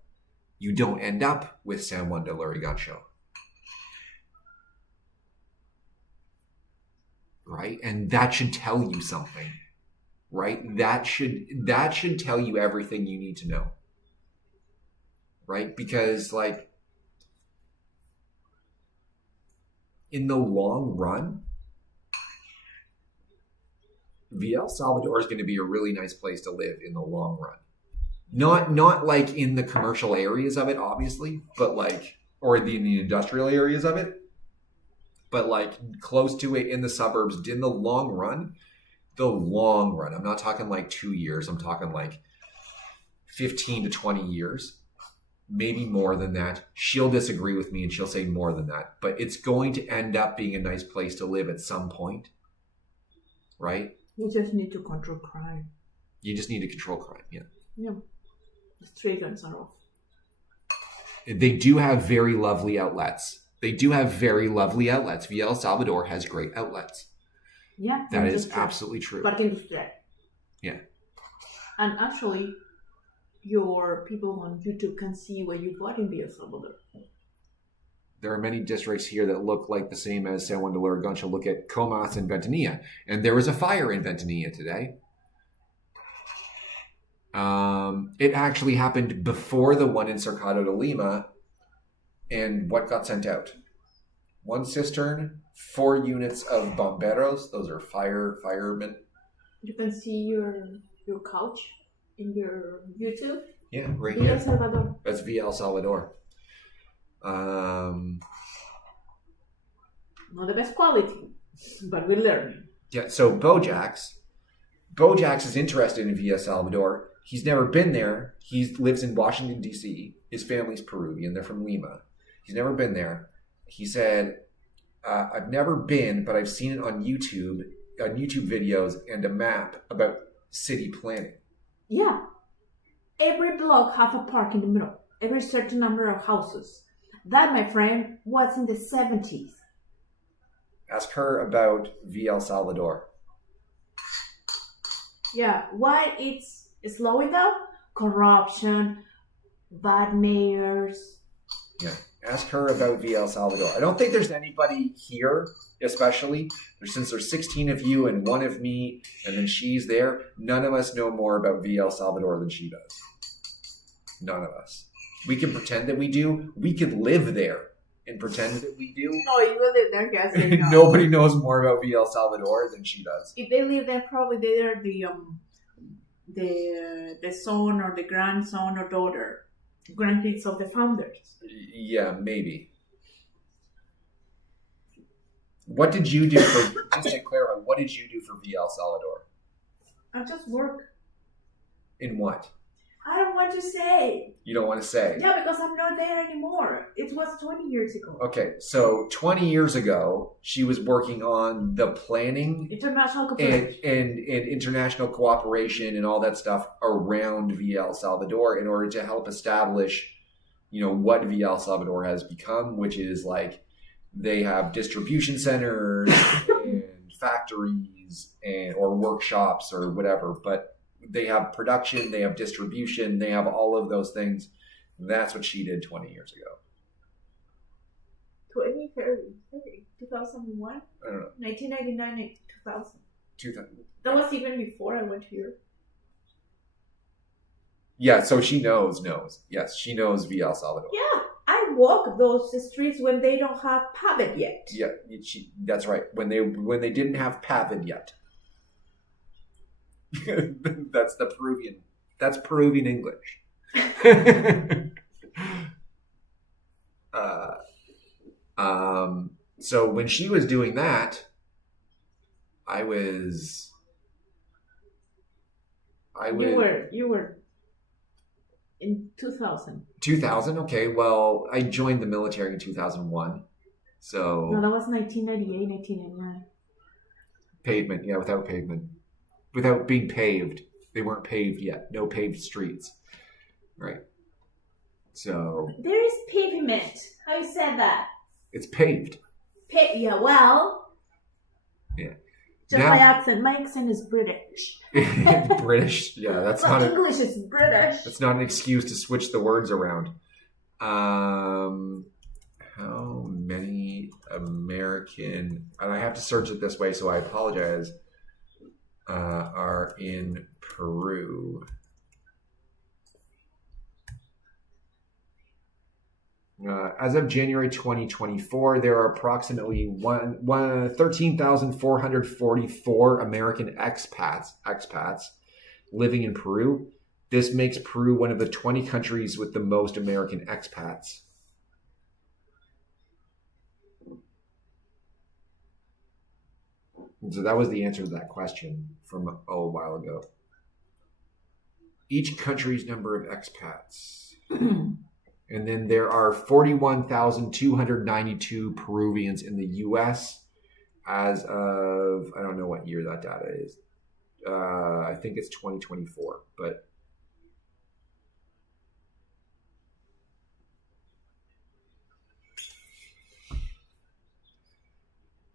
You don't end up with San Juan de Lurigancho. Right? And that should tell you something. Right? That should tell you everything you need to know. Right? Because, like, in the long run, Via El Salvador is going to be a really nice place to live in the long run. Not like in the commercial areas of it, obviously, but like, or in the industrial areas of it, but like close to it in the suburbs. In the long run, I'm not talking like 2 years. I'm talking like 15 to 20 years, maybe more than that. She'll disagree with me and she'll say more than that, but it's going to end up being a nice place to live at some point, right? You just need to control crime. You just need to control crime, yeah. Yeah. The stray guns are off. They do have very lovely outlets. Via El Salvador has great outlets. Yeah. That is absolutely true. Parque Industrial. Yeah. And actually, your people on YouTube can see what you bought in Via El Salvador. There are many districts here that look like the same as San Juan de Lurigancho. Look at Comas and Ventanilla. And there was a fire in Ventanilla today. It actually happened before the one in Cercado de Lima. And what got sent out? 1 cistern, 4 units of bomberos. Those are firemen. You can see your couch in your YouTube. Yeah, right Via El here. Salvador. That's Via El Salvador. Not the best quality, but we're learning. Yeah, so Bojax is interested in Via Salvador. he's never been there. He lives in Washington, D.C. His family's Peruvian. They're from Lima. He's never been there. He said, I've never been, but I've seen it on YouTube videos and a map about city planning. Yeah. Every block have a park in the middle. Every certain number of houses. That, my friend, was in the 70s. Ask her about El Salvador. Yeah. Why it's slowing down? Corruption, bad mayors. Yeah. Ask her about El Salvador. I don't think there's anybody here, especially, since there's 16 of you and one of me, and then she's there. None of us know more about El Salvador than she does. None of us. We can pretend that we do. We could live there and pretend that we do. No, you will live there, guys. No. Nobody knows more about El Salvador than she does. If they live there, probably they're the son or the grandson or daughter, grandkids of the founders. Yeah, maybe. What did you do for, just to clarify, what did you do for El Salvador? I just work. In what? I don't want to say. You don't want to say? Yeah, because I'm not there anymore. It was 20 years ago. Okay, so 20 years ago, she was working on the planning International cooperation. and international cooperation and all that stuff around El Salvador in order to help establish, what El Salvador has become, which is like they have distribution centers and factories or workshops or whatever, but they have production, they have distribution, they have all of those things. That's what she did 20 years ago. 2001? I don't know. 1999 and 2000. 2000. That was even before I went here. Yeah, so she knows. Yes, she knows El Salvador. Yeah, I walk those streets when they don't have paved yet. Yeah, that's right. When they didn't have Pavid yet. That's Peruvian English. So when she was doing that, I was You were in 2000. 2000. Okay, well, I joined the military in 2001. So No, that was 1998, 1999. pavement, yeah, without pavement. Without being paved. They weren't paved yet. No paved streets. Right. So There is pavement. How you said that? it's paved. Yeah, well. Yeah. Just Now- my accent. My accent is British. British. Yeah, that's Well, not English is British. that's not an excuse to switch the words around. How many American, and I have to search it this way, so I apologize, are in Peru? As of January 2024, there are approximately 13,444 American expats living in Peru. This makes Peru one of the 20 countries with the most American expats. So that was the answer to that question from a while ago. Each country's number of expats. And then there are 41,292 Peruvians in the U.S. as of, I don't know what year that data is. I think it's 2024, but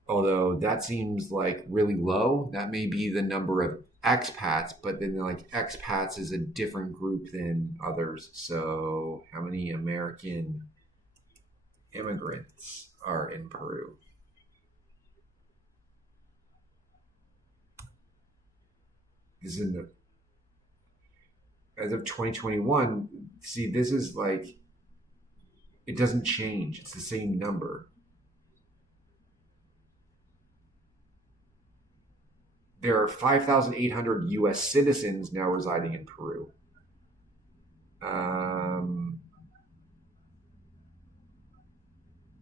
although that seems like really low, that may be the number of expats, but then like expats is a different group than others. So how many American immigrants are in Peru? This is as of 2021. See, this is like, it doesn't change. It's the same number. There are 5,800 U.S. citizens now residing in Peru.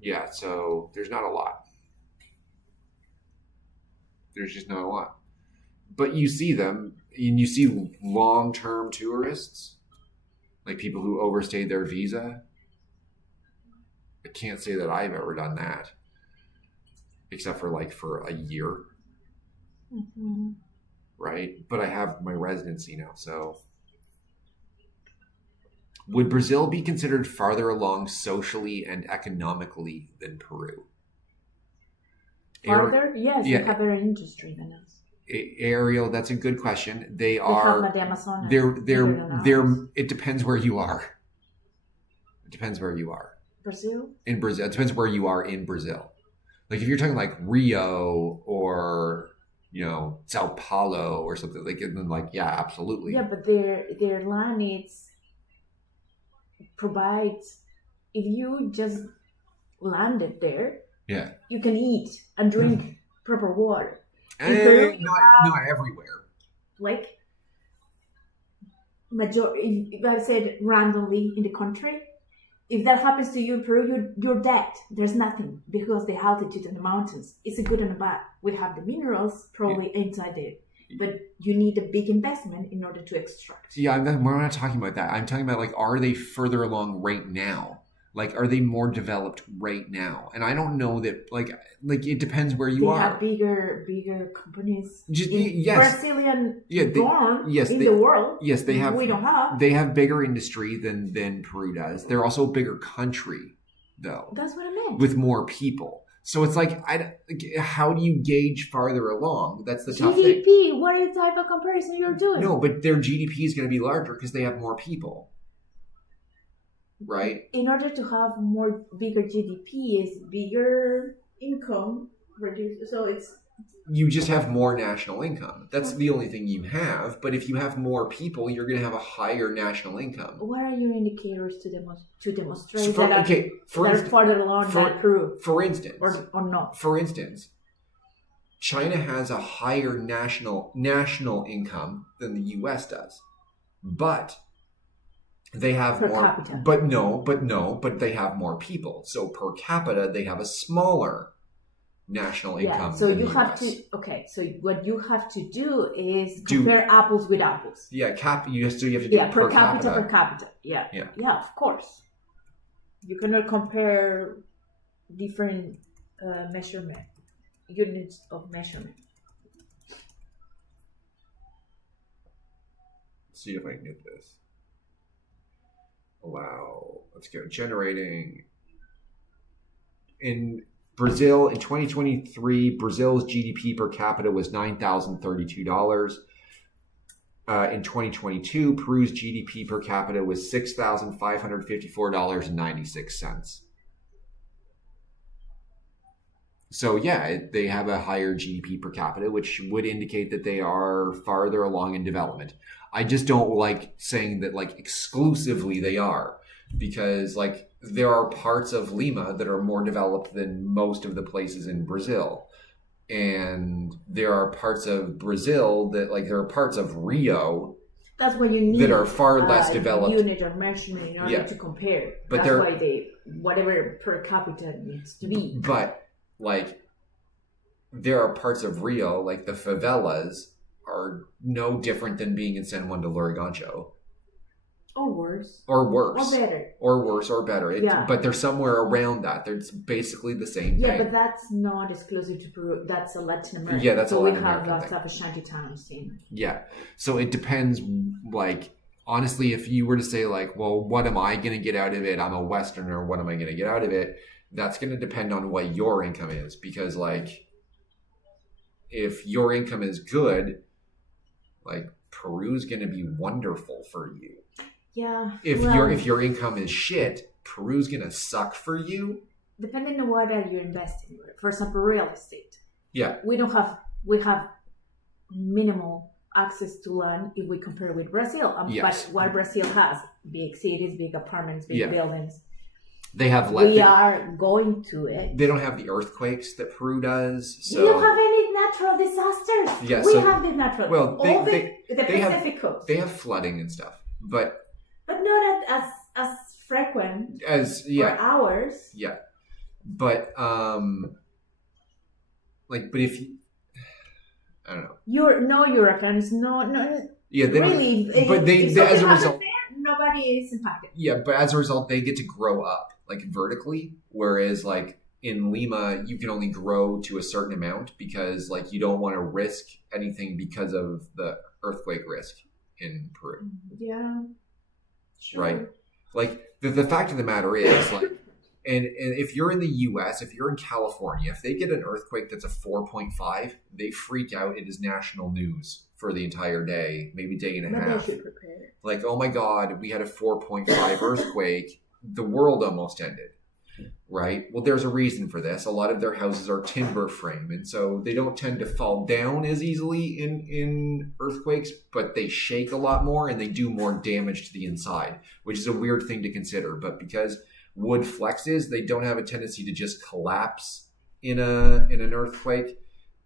Yeah, so there's not a lot. There's just not a lot. but you see them, and you see long-term tourists, like people who overstayed their visa. I can't say that I've ever done that, except for like for a year, Mm-hmm. right? But I have my residency now, so. Would Brazil be considered farther along socially and economically than Peru? Farther? Yes, yeah. they have better industry than us. Ariel, that's a good question. They They are. have the Amazon. They're. It depends where you are. It depends where you are. Brazil? In Brazil, it depends where you are in Brazil. Like if you're talking like Rio or Sao Paulo or something like, then like yeah, absolutely. Yeah, but their land provides. If you just landed there, Yeah. you can eat and drink proper water. In Peru, Not everywhere. Like if I said randomly in the country, if that happens to you in Peru, you're dead. There's nothing because the altitude and the mountains. It's a good and a bad. We have the minerals probably inside it, but you need a big investment in order to extract. Yeah, we're not talking about that. I'm talking about like, are they further along right now? Like, are they more developed right now? And I don't know that. Like it depends where you are. They have bigger companies. Yes. Brazilian born in the world. Yes, they have. We don't have. They have bigger industry than Peru does. They're also a bigger country, though. That's what I meant. With more people. So it's like, how do you gauge farther along? That's the tough thing. GDP, what is the type of comparison you're doing? No, but their GDP is going to be larger because they have more people. Right? In order to have bigger GDP is bigger income reduced. So you just have more national income. That's the only thing you have. But if you have more people, you're going to have a higher national income. What are your indicators to demonstrate for farther along than Peru? For instance, or not? For instance, China has a higher national income than the U.S. does, but they have per more. Capita. But they have more people. So per capita, they have a smaller national income. So than you the have US. to. Okay, so what you have to do is compare apples with apples. Yeah, you have to do per capita. Yeah, of course. You cannot compare different units of measurement. Let's see if I can get this. Wow, let's go. Generating in Brazil in 2023, Brazil's GDP per capita was $9,032. In 2022, Peru's GDP per capita was $6,554.96. So yeah, they have a higher GDP per capita, which would indicate that they are farther along in development. I just don't like saying that like exclusively they are, because like there are parts of Lima that are more developed than most of the places in Brazil. And there are parts of Brazil that like there are parts of Rio that's what you need that are far less developed. Unit of measurement in order to compare. But that's why whatever per capita needs to be. But like there are parts of Rio, like the favelas, are no different than being in San Juan de Lurigancho. Or worse. Or worse. Or better. Or worse or better. But they're somewhere around that. It's basically the same thing. Yeah, but that's not exclusive to Peru. That's a Latin American. Yeah, that's a Latin American we have lots of shanty towns in. Yeah. So it depends, like, honestly, if you were to say, like, well, what am I going to get out of it? I'm a Westerner. What am I going to get out of it? That's going to depend on what your income is. Because, like, if your income is good, like, Peru's going to be wonderful for you. Yeah. If your income is shit, Peru's going to suck for you. Depending on what you're investing in. For example, real estate. Yeah. We have minimal access to land if we compare with Brazil. Yes. But what Brazil has, big cities, big apartments, big buildings. They have we are going to it. They don't have the earthquakes that Peru does. So. We don't have any natural disasters. Yeah, we have the natural. Well, the Pacific coast. They have flooding and stuff, but not as frequent as for ours. Yeah, but but if I don't know. No hurricanes, no. Yeah, they Really, don't, but if they as something a happens result, there, nobody is impacted. yeah, but as a result, they get to grow up like vertically, whereas like in Lima, you can only grow to a certain amount because like you don't want to risk anything because of the earthquake risk in Peru, Yeah. Sure. right? Like the fact of the matter is like, and if you're in the U.S., if you're in California, if they get an earthquake that's a 4.5, they freak out. It is national news for the entire day, maybe day and a But half. they should prepare. Like, oh my God, we had a 4.5 earthquake. The world almost ended, right? Well, there's a reason for this. A lot of their houses are timber frame, and so they don't tend to fall down as easily in earthquakes, but they shake a lot more and they do more damage to the inside, which is a weird thing to consider. But because wood flexes, they don't have a tendency to just collapse in an earthquake.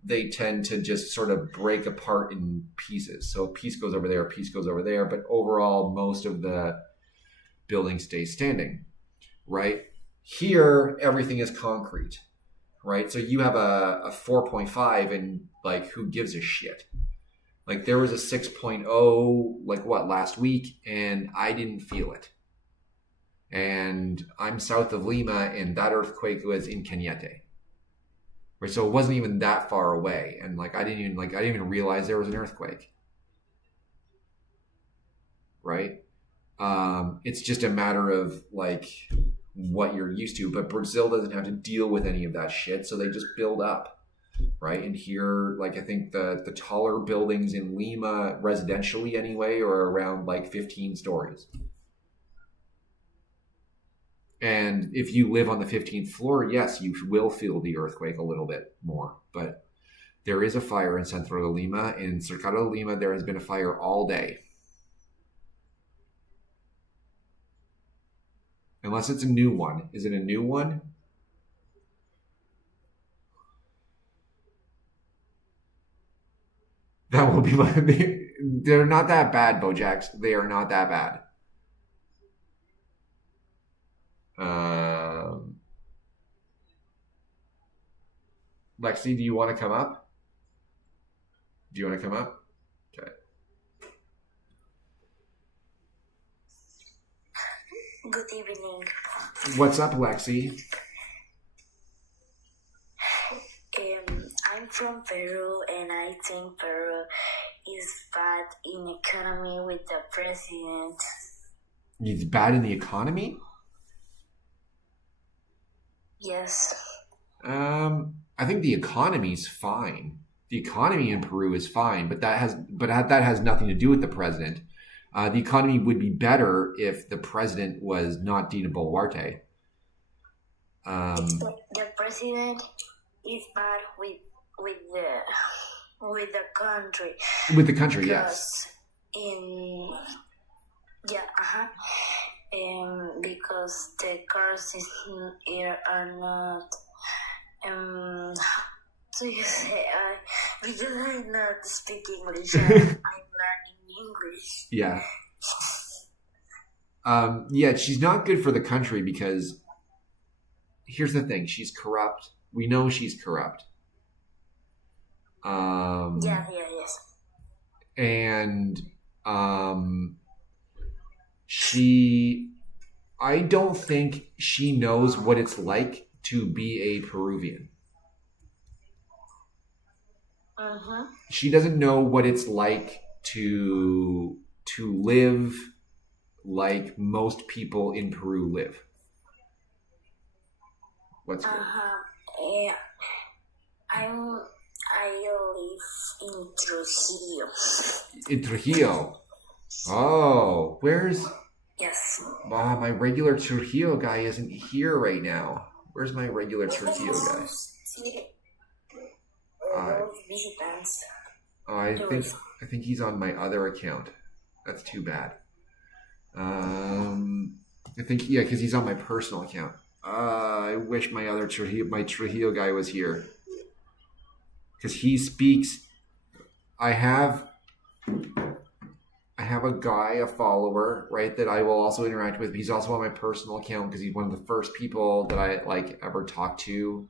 They tend to just sort of break apart in pieces. So a piece goes over there, a piece goes over there, but overall, most of the building stays standing, right? Here, everything is concrete, right? So you have a 4.5 and like, who gives a shit? Like there was a 6.0, like what, last week, and I didn't feel it. And I'm south of Lima, and that earthquake was in Cañete. Right, so it wasn't even that far away, and like I didn't even realize there was an earthquake. Right, it's just a matter of like what you're used to. But Brazil doesn't have to deal with any of that shit, so they just build up, right? And here, like I think the taller buildings in Lima, residentially anyway, are around like 15 stories. And if you live on the 15th floor, yes, you will feel the earthquake a little bit more. But there is a fire in Centro de Lima. In Cercado de Lima, there has been a fire all day. Unless it's a new one. Is it a new one? That will be my... They're not that bad, Bojacks. They are not that bad. Lexi, do you want to come up? Do you want to come up? Okay. Good evening. What's up, Lexi? I'm from Peru, and I think Peru is bad in economy with the president. It's bad in the economy? Yes. I think the economy's fine. The economy in Peru is fine, but that has nothing to do with the president. The economy would be better if the president was not Dina Boluarte. The president is bad with the country. With the country, yes. Because the cars here are not. So you say because I not speak English, I'm learning English. Yeah. Yeah, she's not good for the country because here's the thing: she's corrupt. We know she's corrupt. Yes. And I don't think she knows what it's like to be a Peruvian. Uh-huh. She doesn't know what it's like to live like most people in Peru live. What's good? Yeah. I live in Trujillo. In Trujillo. Oh, where's... Yes. Wow, my regular Trujillo guy isn't here right now. Where's my regular Trujillo guy? Visitants. I think he's on my other account. That's too bad. I think because he's on my personal account. I wish my other Trujillo guy was here because he speaks. I have a guy, a follower, right, that I will also interact with. He's also on my personal account because he's one of the first people that I ever talked to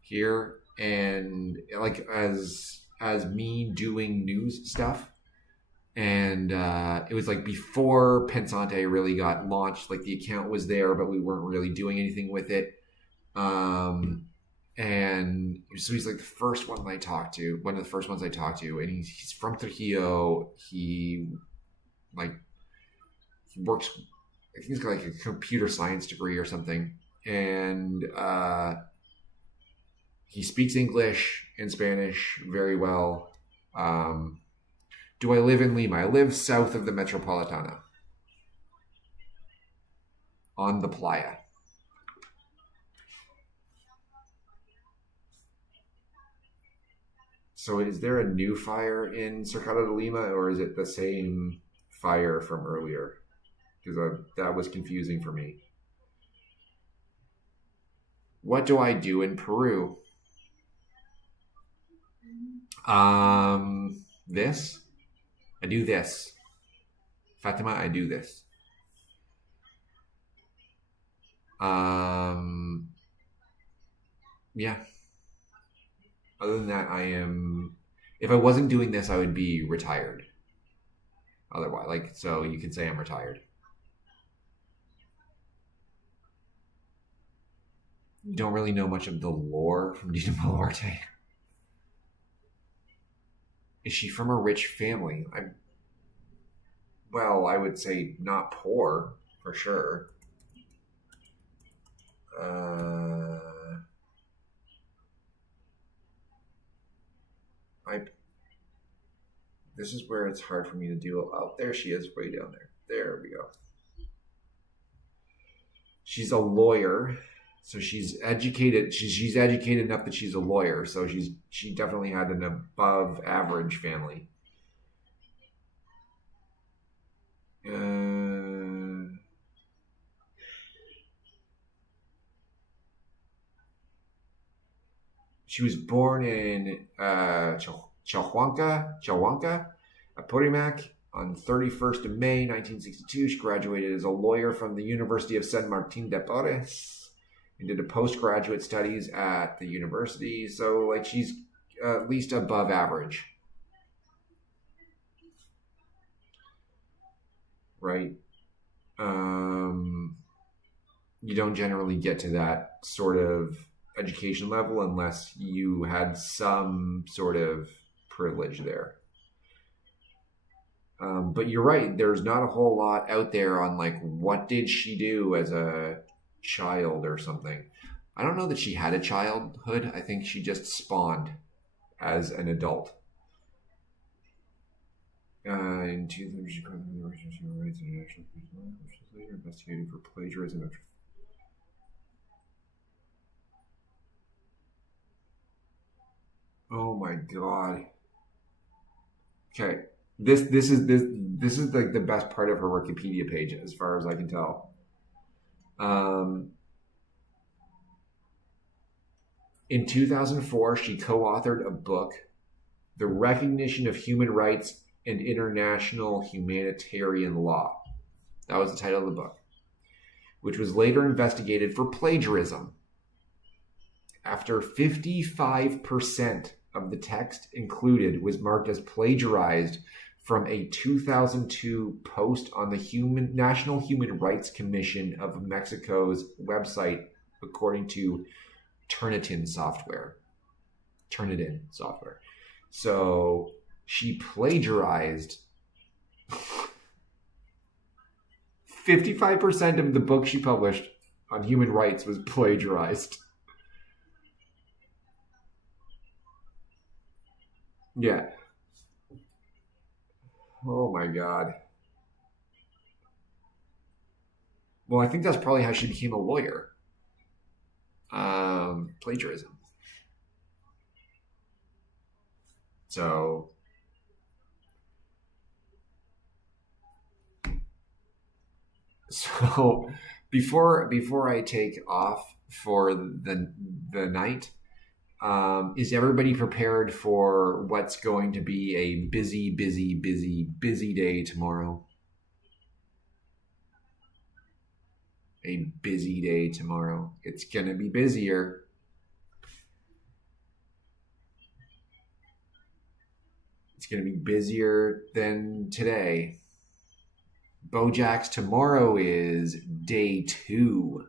here. And as as me doing news stuff. And it was like before Pensante really got launched. Like the account was there, but we weren't really doing anything with it. And so he's like the first one I talked to, one of the first ones I talked to, and he's from Trujillo. He works, I think he's got like a computer science degree or something, and he speaks English and Spanish very well. Do I live in Lima? I live south of the Metropolitana, on the playa. So is there a new fire in Cercado de Lima, or is it the same fire from earlier? Because that was confusing for me. What do I do in Peru? This. I do this. Fatima, I do this. Yeah. Other than that, if I wasn't doing this, I would be retired. Otherwise, so you can say I'm retired. You don't really know much of the lore from Dina Boluarte. Is she from a rich family? I would say not poor, for sure. This is where it's hard for me to do. Oh, there she is, way down there. There we go. She's a lawyer, so she's educated. She's educated enough that she's a lawyer. So she definitely had an above average family. She was born in Chalhuanca, Apurimac, on 31st of May, 1962. She graduated as a lawyer from the University of San Martin de Porres and did a postgraduate studies at the university. So, she's at least above average. Right? You don't generally get to that sort of education level unless you had some sort of privilege there. But you're right. There's not a whole lot out there on what did she do as a child or something. I don't know that she had a childhood. I think she just spawned as an adult. In 2000, she was international later investigated for plagiarism. Oh my god. Okay. This is the best part of her Wikipedia page as far as I can tell. In 2004, she co-authored a book, The Recognition of Human Rights and International Humanitarian Law. That was the title of the book, which was later investigated for plagiarism. After 55% of the text included was marked as plagiarized from a 2002 post on the National Human Rights Commission of Mexico's website, according to Turnitin software. So she plagiarized 55% of the book she published on human rights was plagiarized. Yeah. Oh my god. Well, I think that's probably how she became a lawyer. Plagiarism. So before I take off for the night, is everybody prepared for what's going to be a busy day tomorrow? A busy day tomorrow. It's going to be busier. It's going to be busier than today. Bojack's tomorrow is day 2.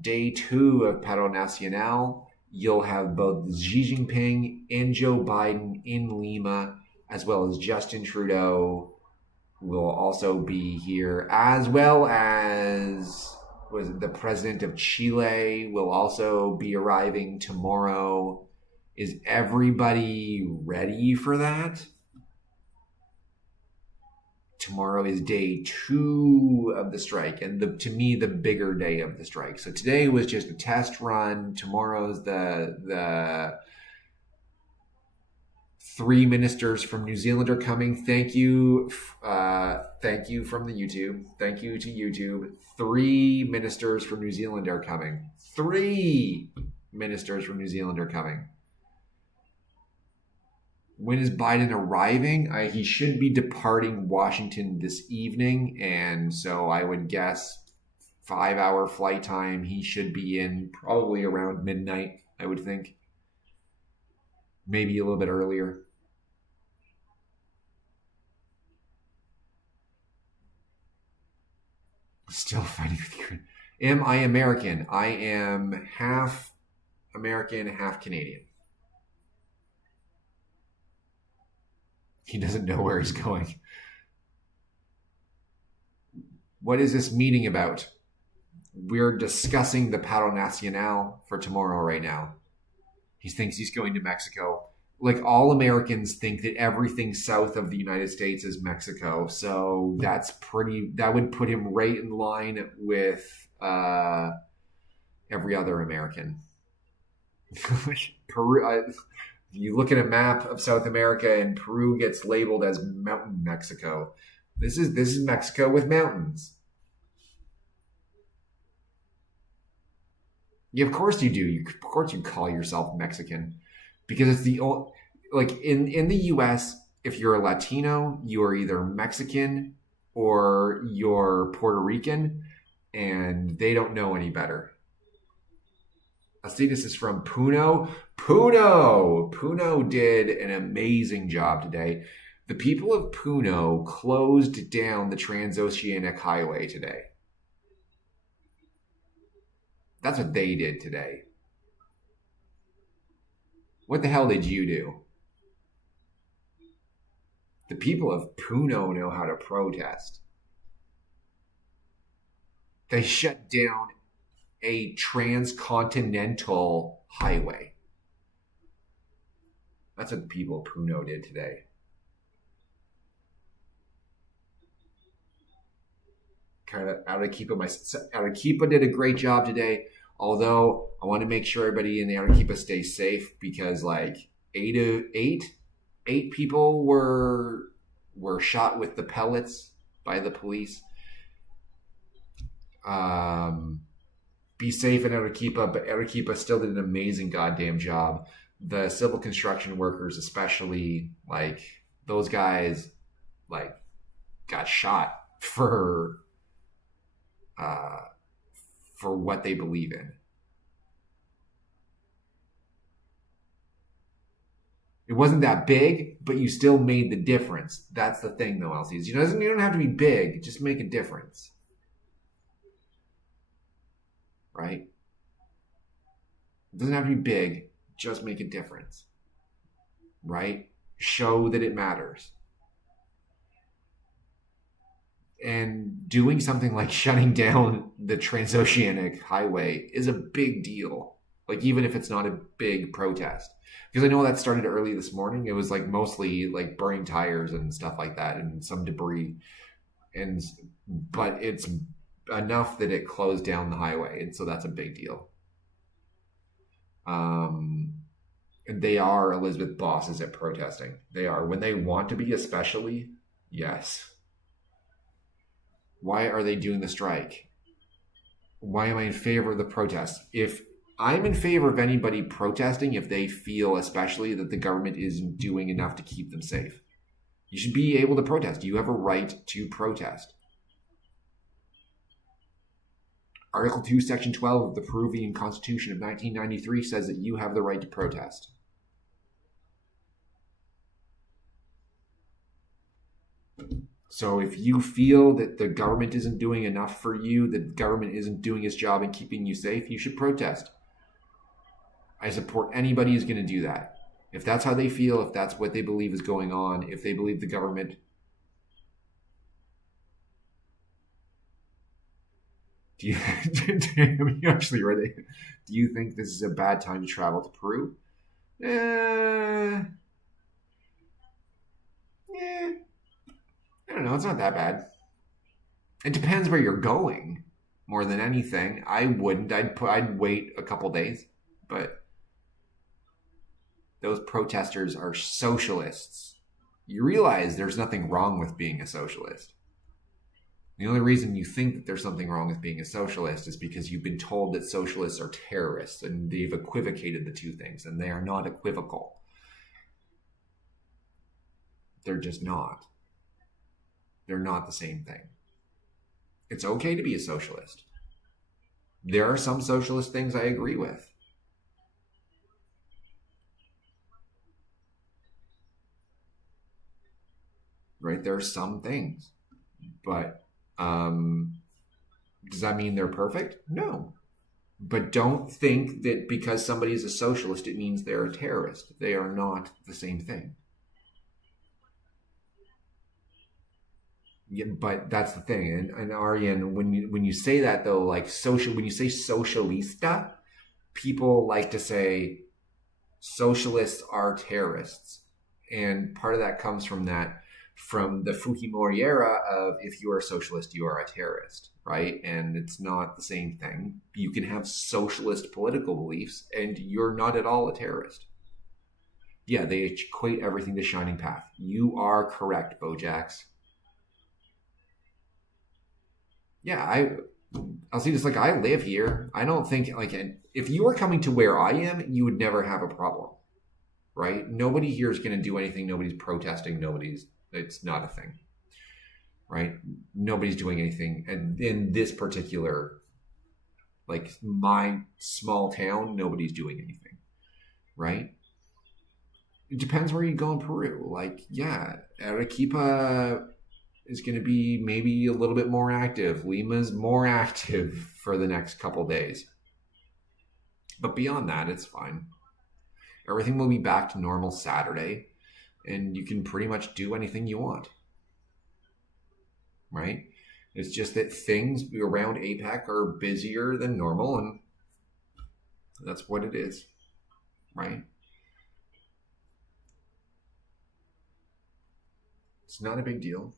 Day 2 of Paro Nacional. You'll have both Xi Jinping and Joe Biden in Lima, as well as Justin Trudeau will also be here, as well as the president of Chile will also be arriving tomorrow. Is everybody ready for that? Tomorrow is day 2 of the strike, and to me, the bigger day of the strike. So today was just a test run. Tomorrow's the 3 ministers from New Zealand are coming. Thank you from the YouTube. Thank you to YouTube. 3 ministers from New Zealand are coming. 3 ministers from New Zealand are coming. When is Biden arriving? He should be departing Washington this evening, and so I would guess 5-hour flight time. He should be in probably around midnight, I would think. Maybe a little bit earlier. Still fighting with Ukraine. Am I American? I am half American, half Canadian. He doesn't know where he's going. What is this meeting about? We're discussing the Paro Nacional for tomorrow right now. He thinks he's going to Mexico. Like, all Americans think that everything south of the United States is Mexico. So that would put him right in line with every other American. Peru, you look at a map of South America and Peru gets labeled as mountain Mexico. This is Mexico with mountains. Yeah, of course you do. Of course you call yourself Mexican, because it's the only, like in the U.S. If you're a Latino, you are either Mexican or you're Puerto Rican, and they don't know any better. Alcides is from Puno. Puno did an amazing job today. The people of Puno closed down the Transoceanic Highway today. That's what they did today. What the hell did you do? The people of Puno know how to protest. They shut down a transcontinental highway. That's what the people of Puno did today. Kind of Arequipa did a great job today. Although I want to make sure everybody in the Arequipa stays safe, because like eight people were shot with the pellets by the police. Be safe in Arequipa, but Arequipa still did an amazing goddamn job. The civil construction workers, especially, like, those guys, like, got shot for what they believe in. It wasn't that big, but you still made the difference. That's the thing, though, Alcides. You don't have to be big, just make a difference. Right? It doesn't have to be big, just make a difference. Right? Show that it matters. And doing something like shutting down the Transoceanic Highway is a big deal. Like, even if it's not a big protest. Because I know that started early this morning. It was like mostly like burning tires and stuff like that, and some debris. But it's enough that it closed down the highway, and so that's a big deal. And they are Elizabeth bosses at protesting. They are, when they want to be, especially. Yes. Why are they doing the strike? Why am I in favor of the protest? If I'm in favor of anybody protesting, if they feel especially that the government isn't doing enough to keep them safe, you should be able to protest. You have a right to protest. Article 2, Section 12 of the Peruvian Constitution of 1993 says that you have the right to protest. So if you feel that the government isn't doing enough for you, that the government isn't doing its job in keeping you safe, you should protest. I support anybody who's going to do that. If that's how they feel, if that's what they believe is going on, if they believe the government... Do you actually read it? Do you think this is a bad time to travel to Peru? I don't know. It's not that bad. It depends where you're going more than anything. I wouldn't. I'd wait a couple days. But those protesters are socialists. You realize there's nothing wrong with being a socialist. The only reason you think that there's something wrong with being a socialist is because you've been told that socialists are terrorists, and they've equivocated the two things, and they are not equivocal. They're just not. They're not the same thing. It's okay to be a socialist. There are some socialist things I agree with. Right? There are some things. But does that mean they're perfect? No. But don't think that because somebody is a socialist, it means they're a terrorist. They are not the same thing. Yeah, but that's the thing. And Aryan, when you say that though, like when you say socialista, people like to say socialists are terrorists. And part of that comes from the Fujimori era of if you are a socialist, you are a terrorist, right? And it's not the same thing. You can have socialist political beliefs and you're not at all a terrorist. Yeah, they equate everything to Shining Path. You are correct, Bojax. Yeah, I'll see this, like, I live here. I don't think, like, if you were coming to where I am, you would never have a problem, right? Nobody here is going to do anything. Nobody's protesting. It's not a thing, right? Nobody's doing anything. And in this particular, like, my small town, nobody's doing anything, right? It depends where you go in Peru. Like, yeah, Arequipa is going to be maybe a little bit more active. Lima's more active for the next couple days. But beyond that, it's fine. Everything will be back to normal Saturday, and you can pretty much do anything you want. Right? It's just that things around APEC are busier than normal, and that's what it is. Right? It's not a big deal.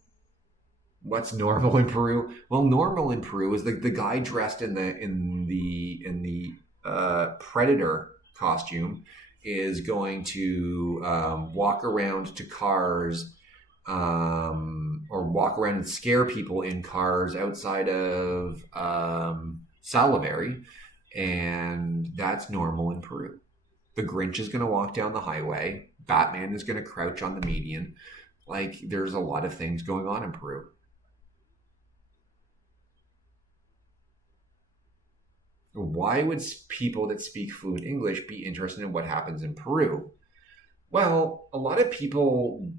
What's normal in Peru? Well, normal in Peru is the guy dressed in the predator costume is going to walk around to cars or walk around and scare people in cars outside of Salivary, and that's normal in Peru. The Grinch is going to walk down the highway. Batman is going to crouch on the median. Like, there's a lot of things going on in Peru. Why would people that speak fluent English be interested in what happens in Peru? Well, a lot of people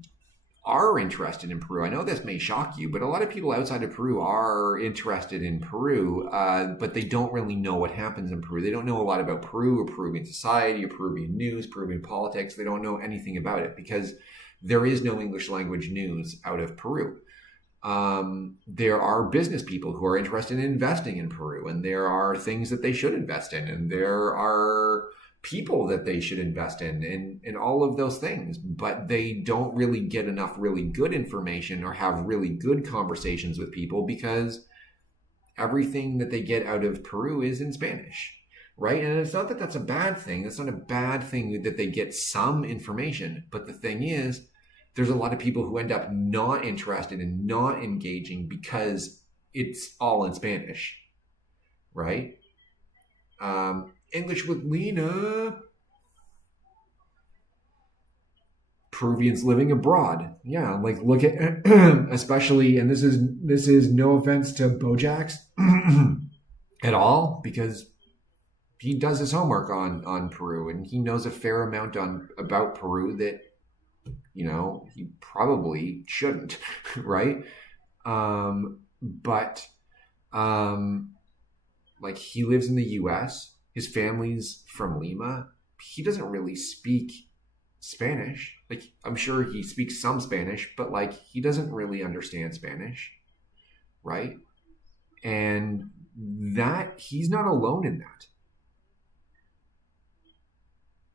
are interested in Peru. I know this may shock you, but a lot of people outside of Peru are interested in Peru, but they don't really know what happens in Peru. They don't know a lot about Peru or Peruvian society or Peruvian news, Peruvian politics. They don't know anything about it because there is no English language news out of Peru. There are business people who are interested in investing in Peru, and there are things that they should invest in, and there are people that they should invest in, and all of those things, but they don't really get enough really good information or have really good conversations with people because everything that they get out of Peru is in Spanish, right? And it's not that that's a bad thing. It's not a bad thing that they get some information, but the thing is, there's a lot of people who end up not interested and not engaging because it's all in Spanish, right? English with Lena. Peruvians living abroad. Yeah, like look at, especially, and this is no offense to Bojax at all, because he does his homework on Peru and he knows a fair amount about Peru that, you know, he probably shouldn't, right? But like he lives in the US. His family's from Lima. He doesn't really speak Spanish. Like I'm sure he speaks some Spanish, but like he doesn't really understand Spanish, right? And that he's not alone in that.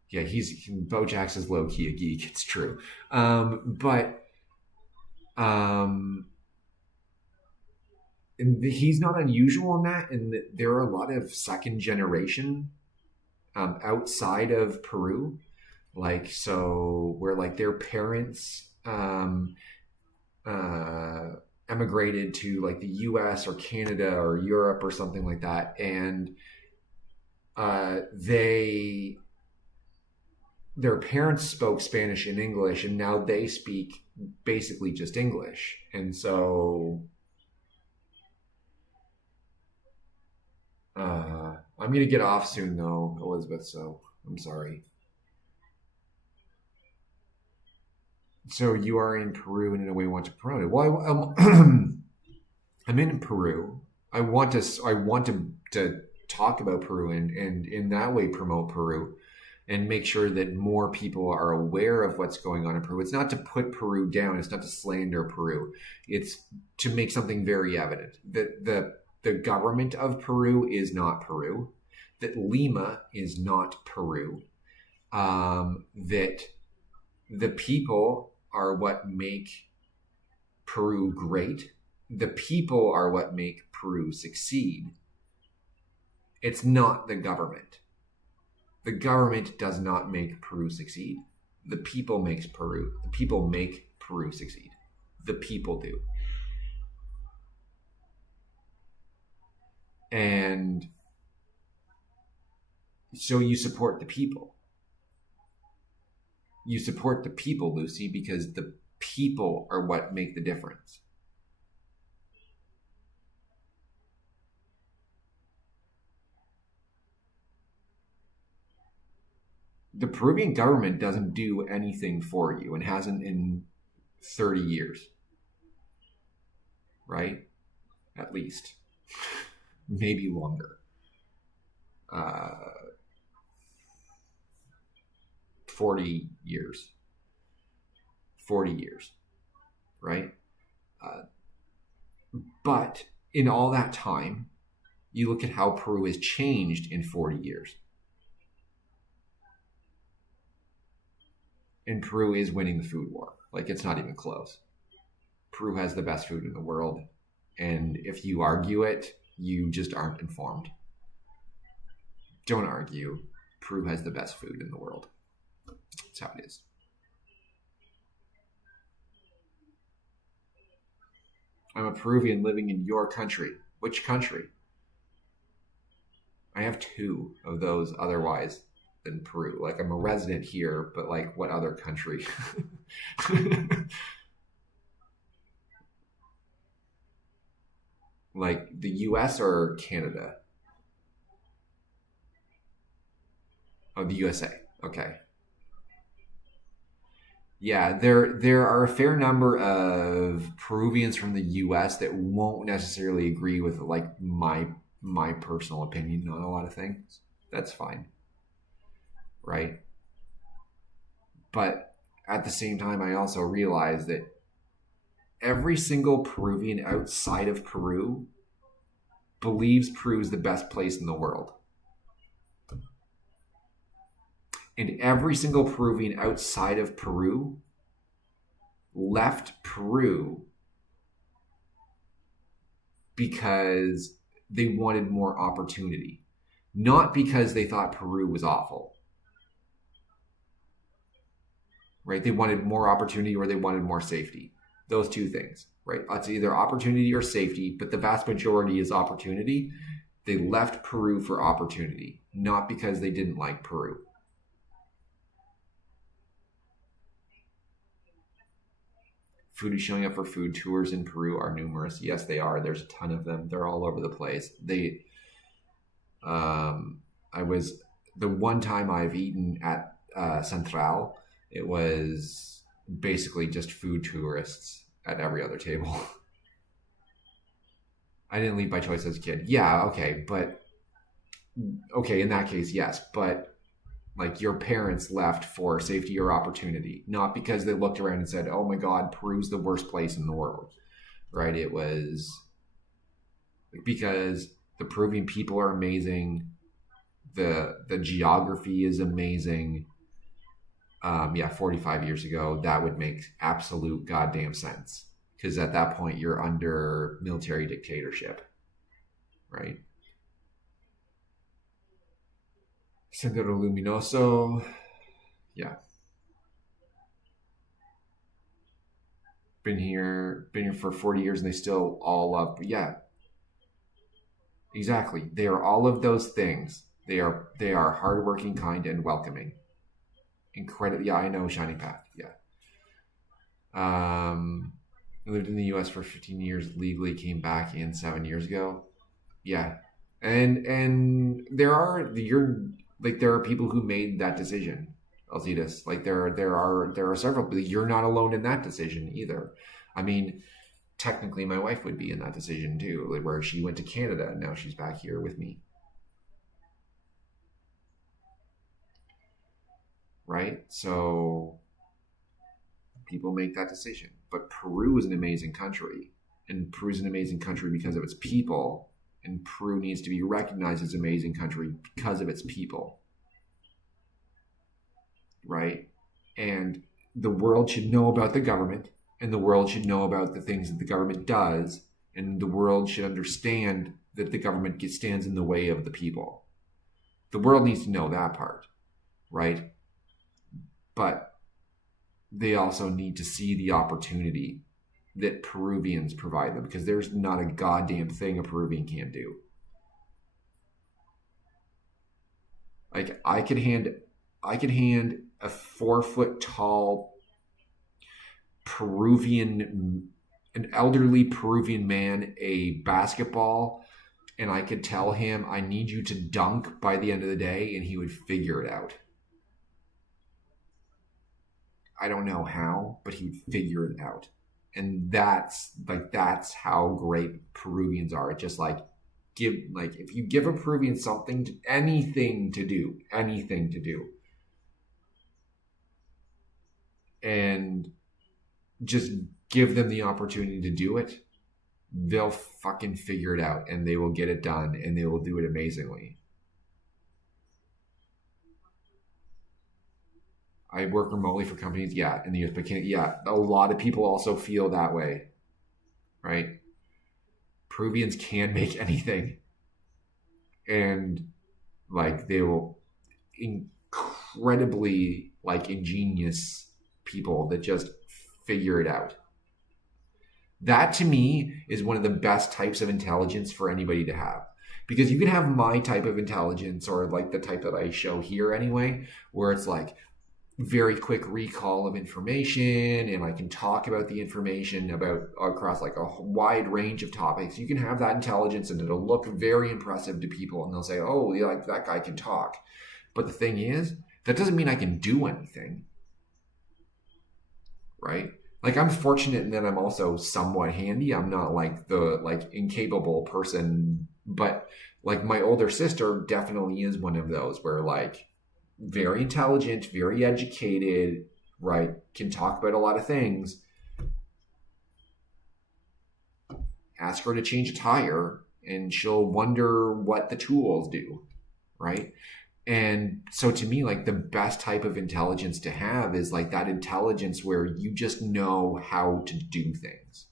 Yeah, Bojack's is low key a geek. It's true, but and he's not unusual in that. And there are a lot of second generation outside of Peru, like so where like their parents emigrated to like the U.S. or Canada or Europe or something like that, and their parents spoke Spanish and English, and now they speak basically just English. And so I'm going to get off soon, though, Elizabeth, so I'm sorry. So you are in Peru and in a way want to promote it. Well, I'm in Peru. I want to talk about Peru and in that way promote Peru and make sure that more people are aware of what's going on in Peru. It's not to put Peru down. It's not to slander Peru. It's to make something very evident that the government of Peru is not Peru, that Lima is not Peru, that the people are what make Peru great. The people are what make Peru succeed. It's not the government. The government does not make Peru succeed. The people makes Peru. The people make Peru succeed. The people do. And so you support the people. You support the people, Lucy, because the people are what make the difference. The Peruvian government doesn't do anything for you and hasn't in 30 years. Right? At least. Maybe longer. 40 years. 40 years. Right? But in all that time, you look at how Peru has changed in 40 years. And Peru is winning the food war. Like, it's not even close. Peru has the best food in the world. And if you argue it, you just aren't informed. Don't argue. Peru has the best food in the world. That's how it is. I'm a Peruvian living in your country. Which country? I have two of those otherwise than Peru. Like, I'm a resident here, but like, what other country? Like the US or Canada? Oh, the USA. Okay. Yeah, there are a fair number of Peruvians from the US that won't necessarily agree with like my personal opinion on a lot of things. That's fine. Right? But at the same time, I also realize that every single Peruvian outside of Peru believes Peru is the best place in the world. And every single Peruvian outside of Peru left Peru because they wanted more opportunity, not because they thought Peru was awful. Right? They wanted more opportunity or they wanted more safety. Those two things, right? It's either opportunity or safety, but the vast majority is opportunity. They left Peru for opportunity, not because they didn't like Peru. Foodies showing up for food tours in Peru are numerous. Yes, they are. There's a ton of them. They're all over the place. The one time I've eaten at Central, it was basically just food tourists at every other table. I didn't leave by choice as a kid. Yeah, okay, but okay, in that case, yes, but like your parents left for safety or opportunity, not because they looked around and said, "Oh my God, Peru's the worst place in the world," right? It was because the Peruvian people are amazing, the geography is amazing. 45 years ago, that would make absolute goddamn sense because at that point you're under military dictatorship, right? Sendero Luminoso, yeah. Been here for 40 years and they still all love, yeah, exactly. They are all of those things. They are hardworking, kind, and welcoming. Incredible. Yeah, I know Shining Path. Yeah. I lived in the U.S. for 15 years legally. Came back in 7 years ago. Yeah, and there are people who made that decision. Alcides, like there are several. But you're not alone in that decision either. I mean, technically, my wife would be in that decision too, like where she went to Canada and now she's back here with me. Right? So people make that decision. But Peru is an amazing country. And Peru is an amazing country because of its people. And Peru needs to be recognized as an amazing country because of its people. Right? And the world should know about the government. And the world should know about the things that the government does. And the world should understand that the government stands in the way of the people. The world needs to know that part. Right? But they also need to see the opportunity that Peruvians provide them because there's not a goddamn thing a Peruvian can't do. Like I could hand a 4-foot tall an elderly Peruvian man a basketball and I could tell him I need you to dunk by the end of the day and he would figure it out. I don't know how, but he would figure it out. And that's how great Peruvians are. It's just if you give a Peruvian anything to do, and just give them the opportunity to do it, they'll fucking figure it out and they will get it done and they will do it amazingly. I work remotely for companies, yeah, in the US, but a lot of people also feel that way, right? Peruvians can make anything, and they will incredibly ingenious people that just figure it out. That to me is one of the best types of intelligence for anybody to have. Because you can have my type of intelligence or the type that I show here anyway, where it's very quick recall of information and I can talk about the information across a wide range of topics. You can have that intelligence and it'll look very impressive to people and they'll say, oh, yeah, that guy can talk. But the thing is, that doesn't mean I can do anything. Right? I'm fortunate in that I'm also somewhat handy. I'm not the incapable person, but my older sister definitely is one of those where very intelligent, very educated, right? Can talk about a lot of things. Ask her to change a tire and she'll wonder what the tools do, right? And so to me, the best type of intelligence to have is that intelligence where you just know how to do things.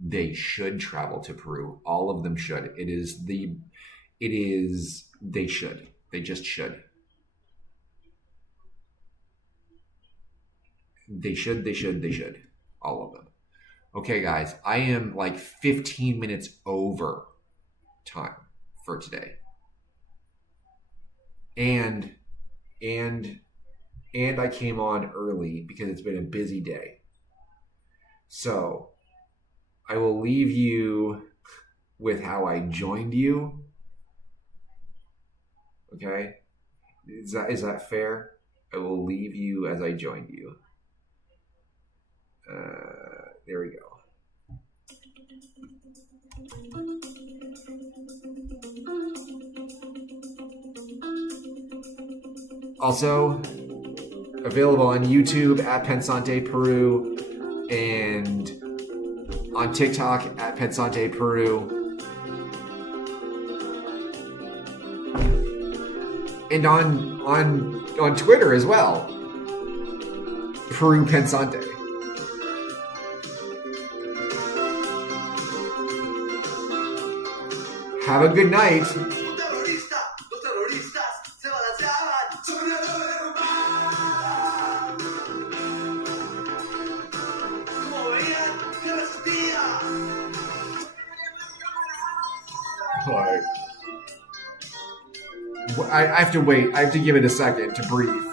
They should travel to Peru. All of them should. They should. They just should. They should. All of them. Okay, guys, I am 15 minutes over time for today. And I came on early because it's been a busy day. So I will leave you with how I joined you. Okay? Is that fair? I will leave you as I joined you. There we go. Also available on YouTube at Pensante Peru and on TikTok at Pensante Peru. And on Twitter as well. Peru Pensante. Have a good night. Alright. I have to wait. I have to give it a second to breathe.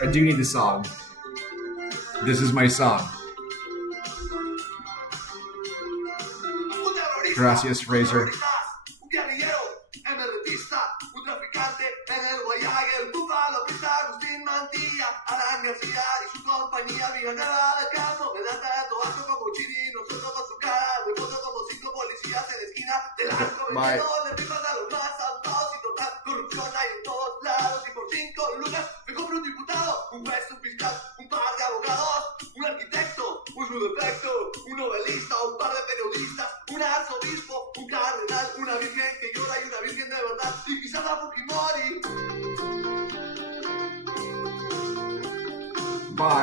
I do need the song. This is my song. Gracias, Fraser. Bye. Bye.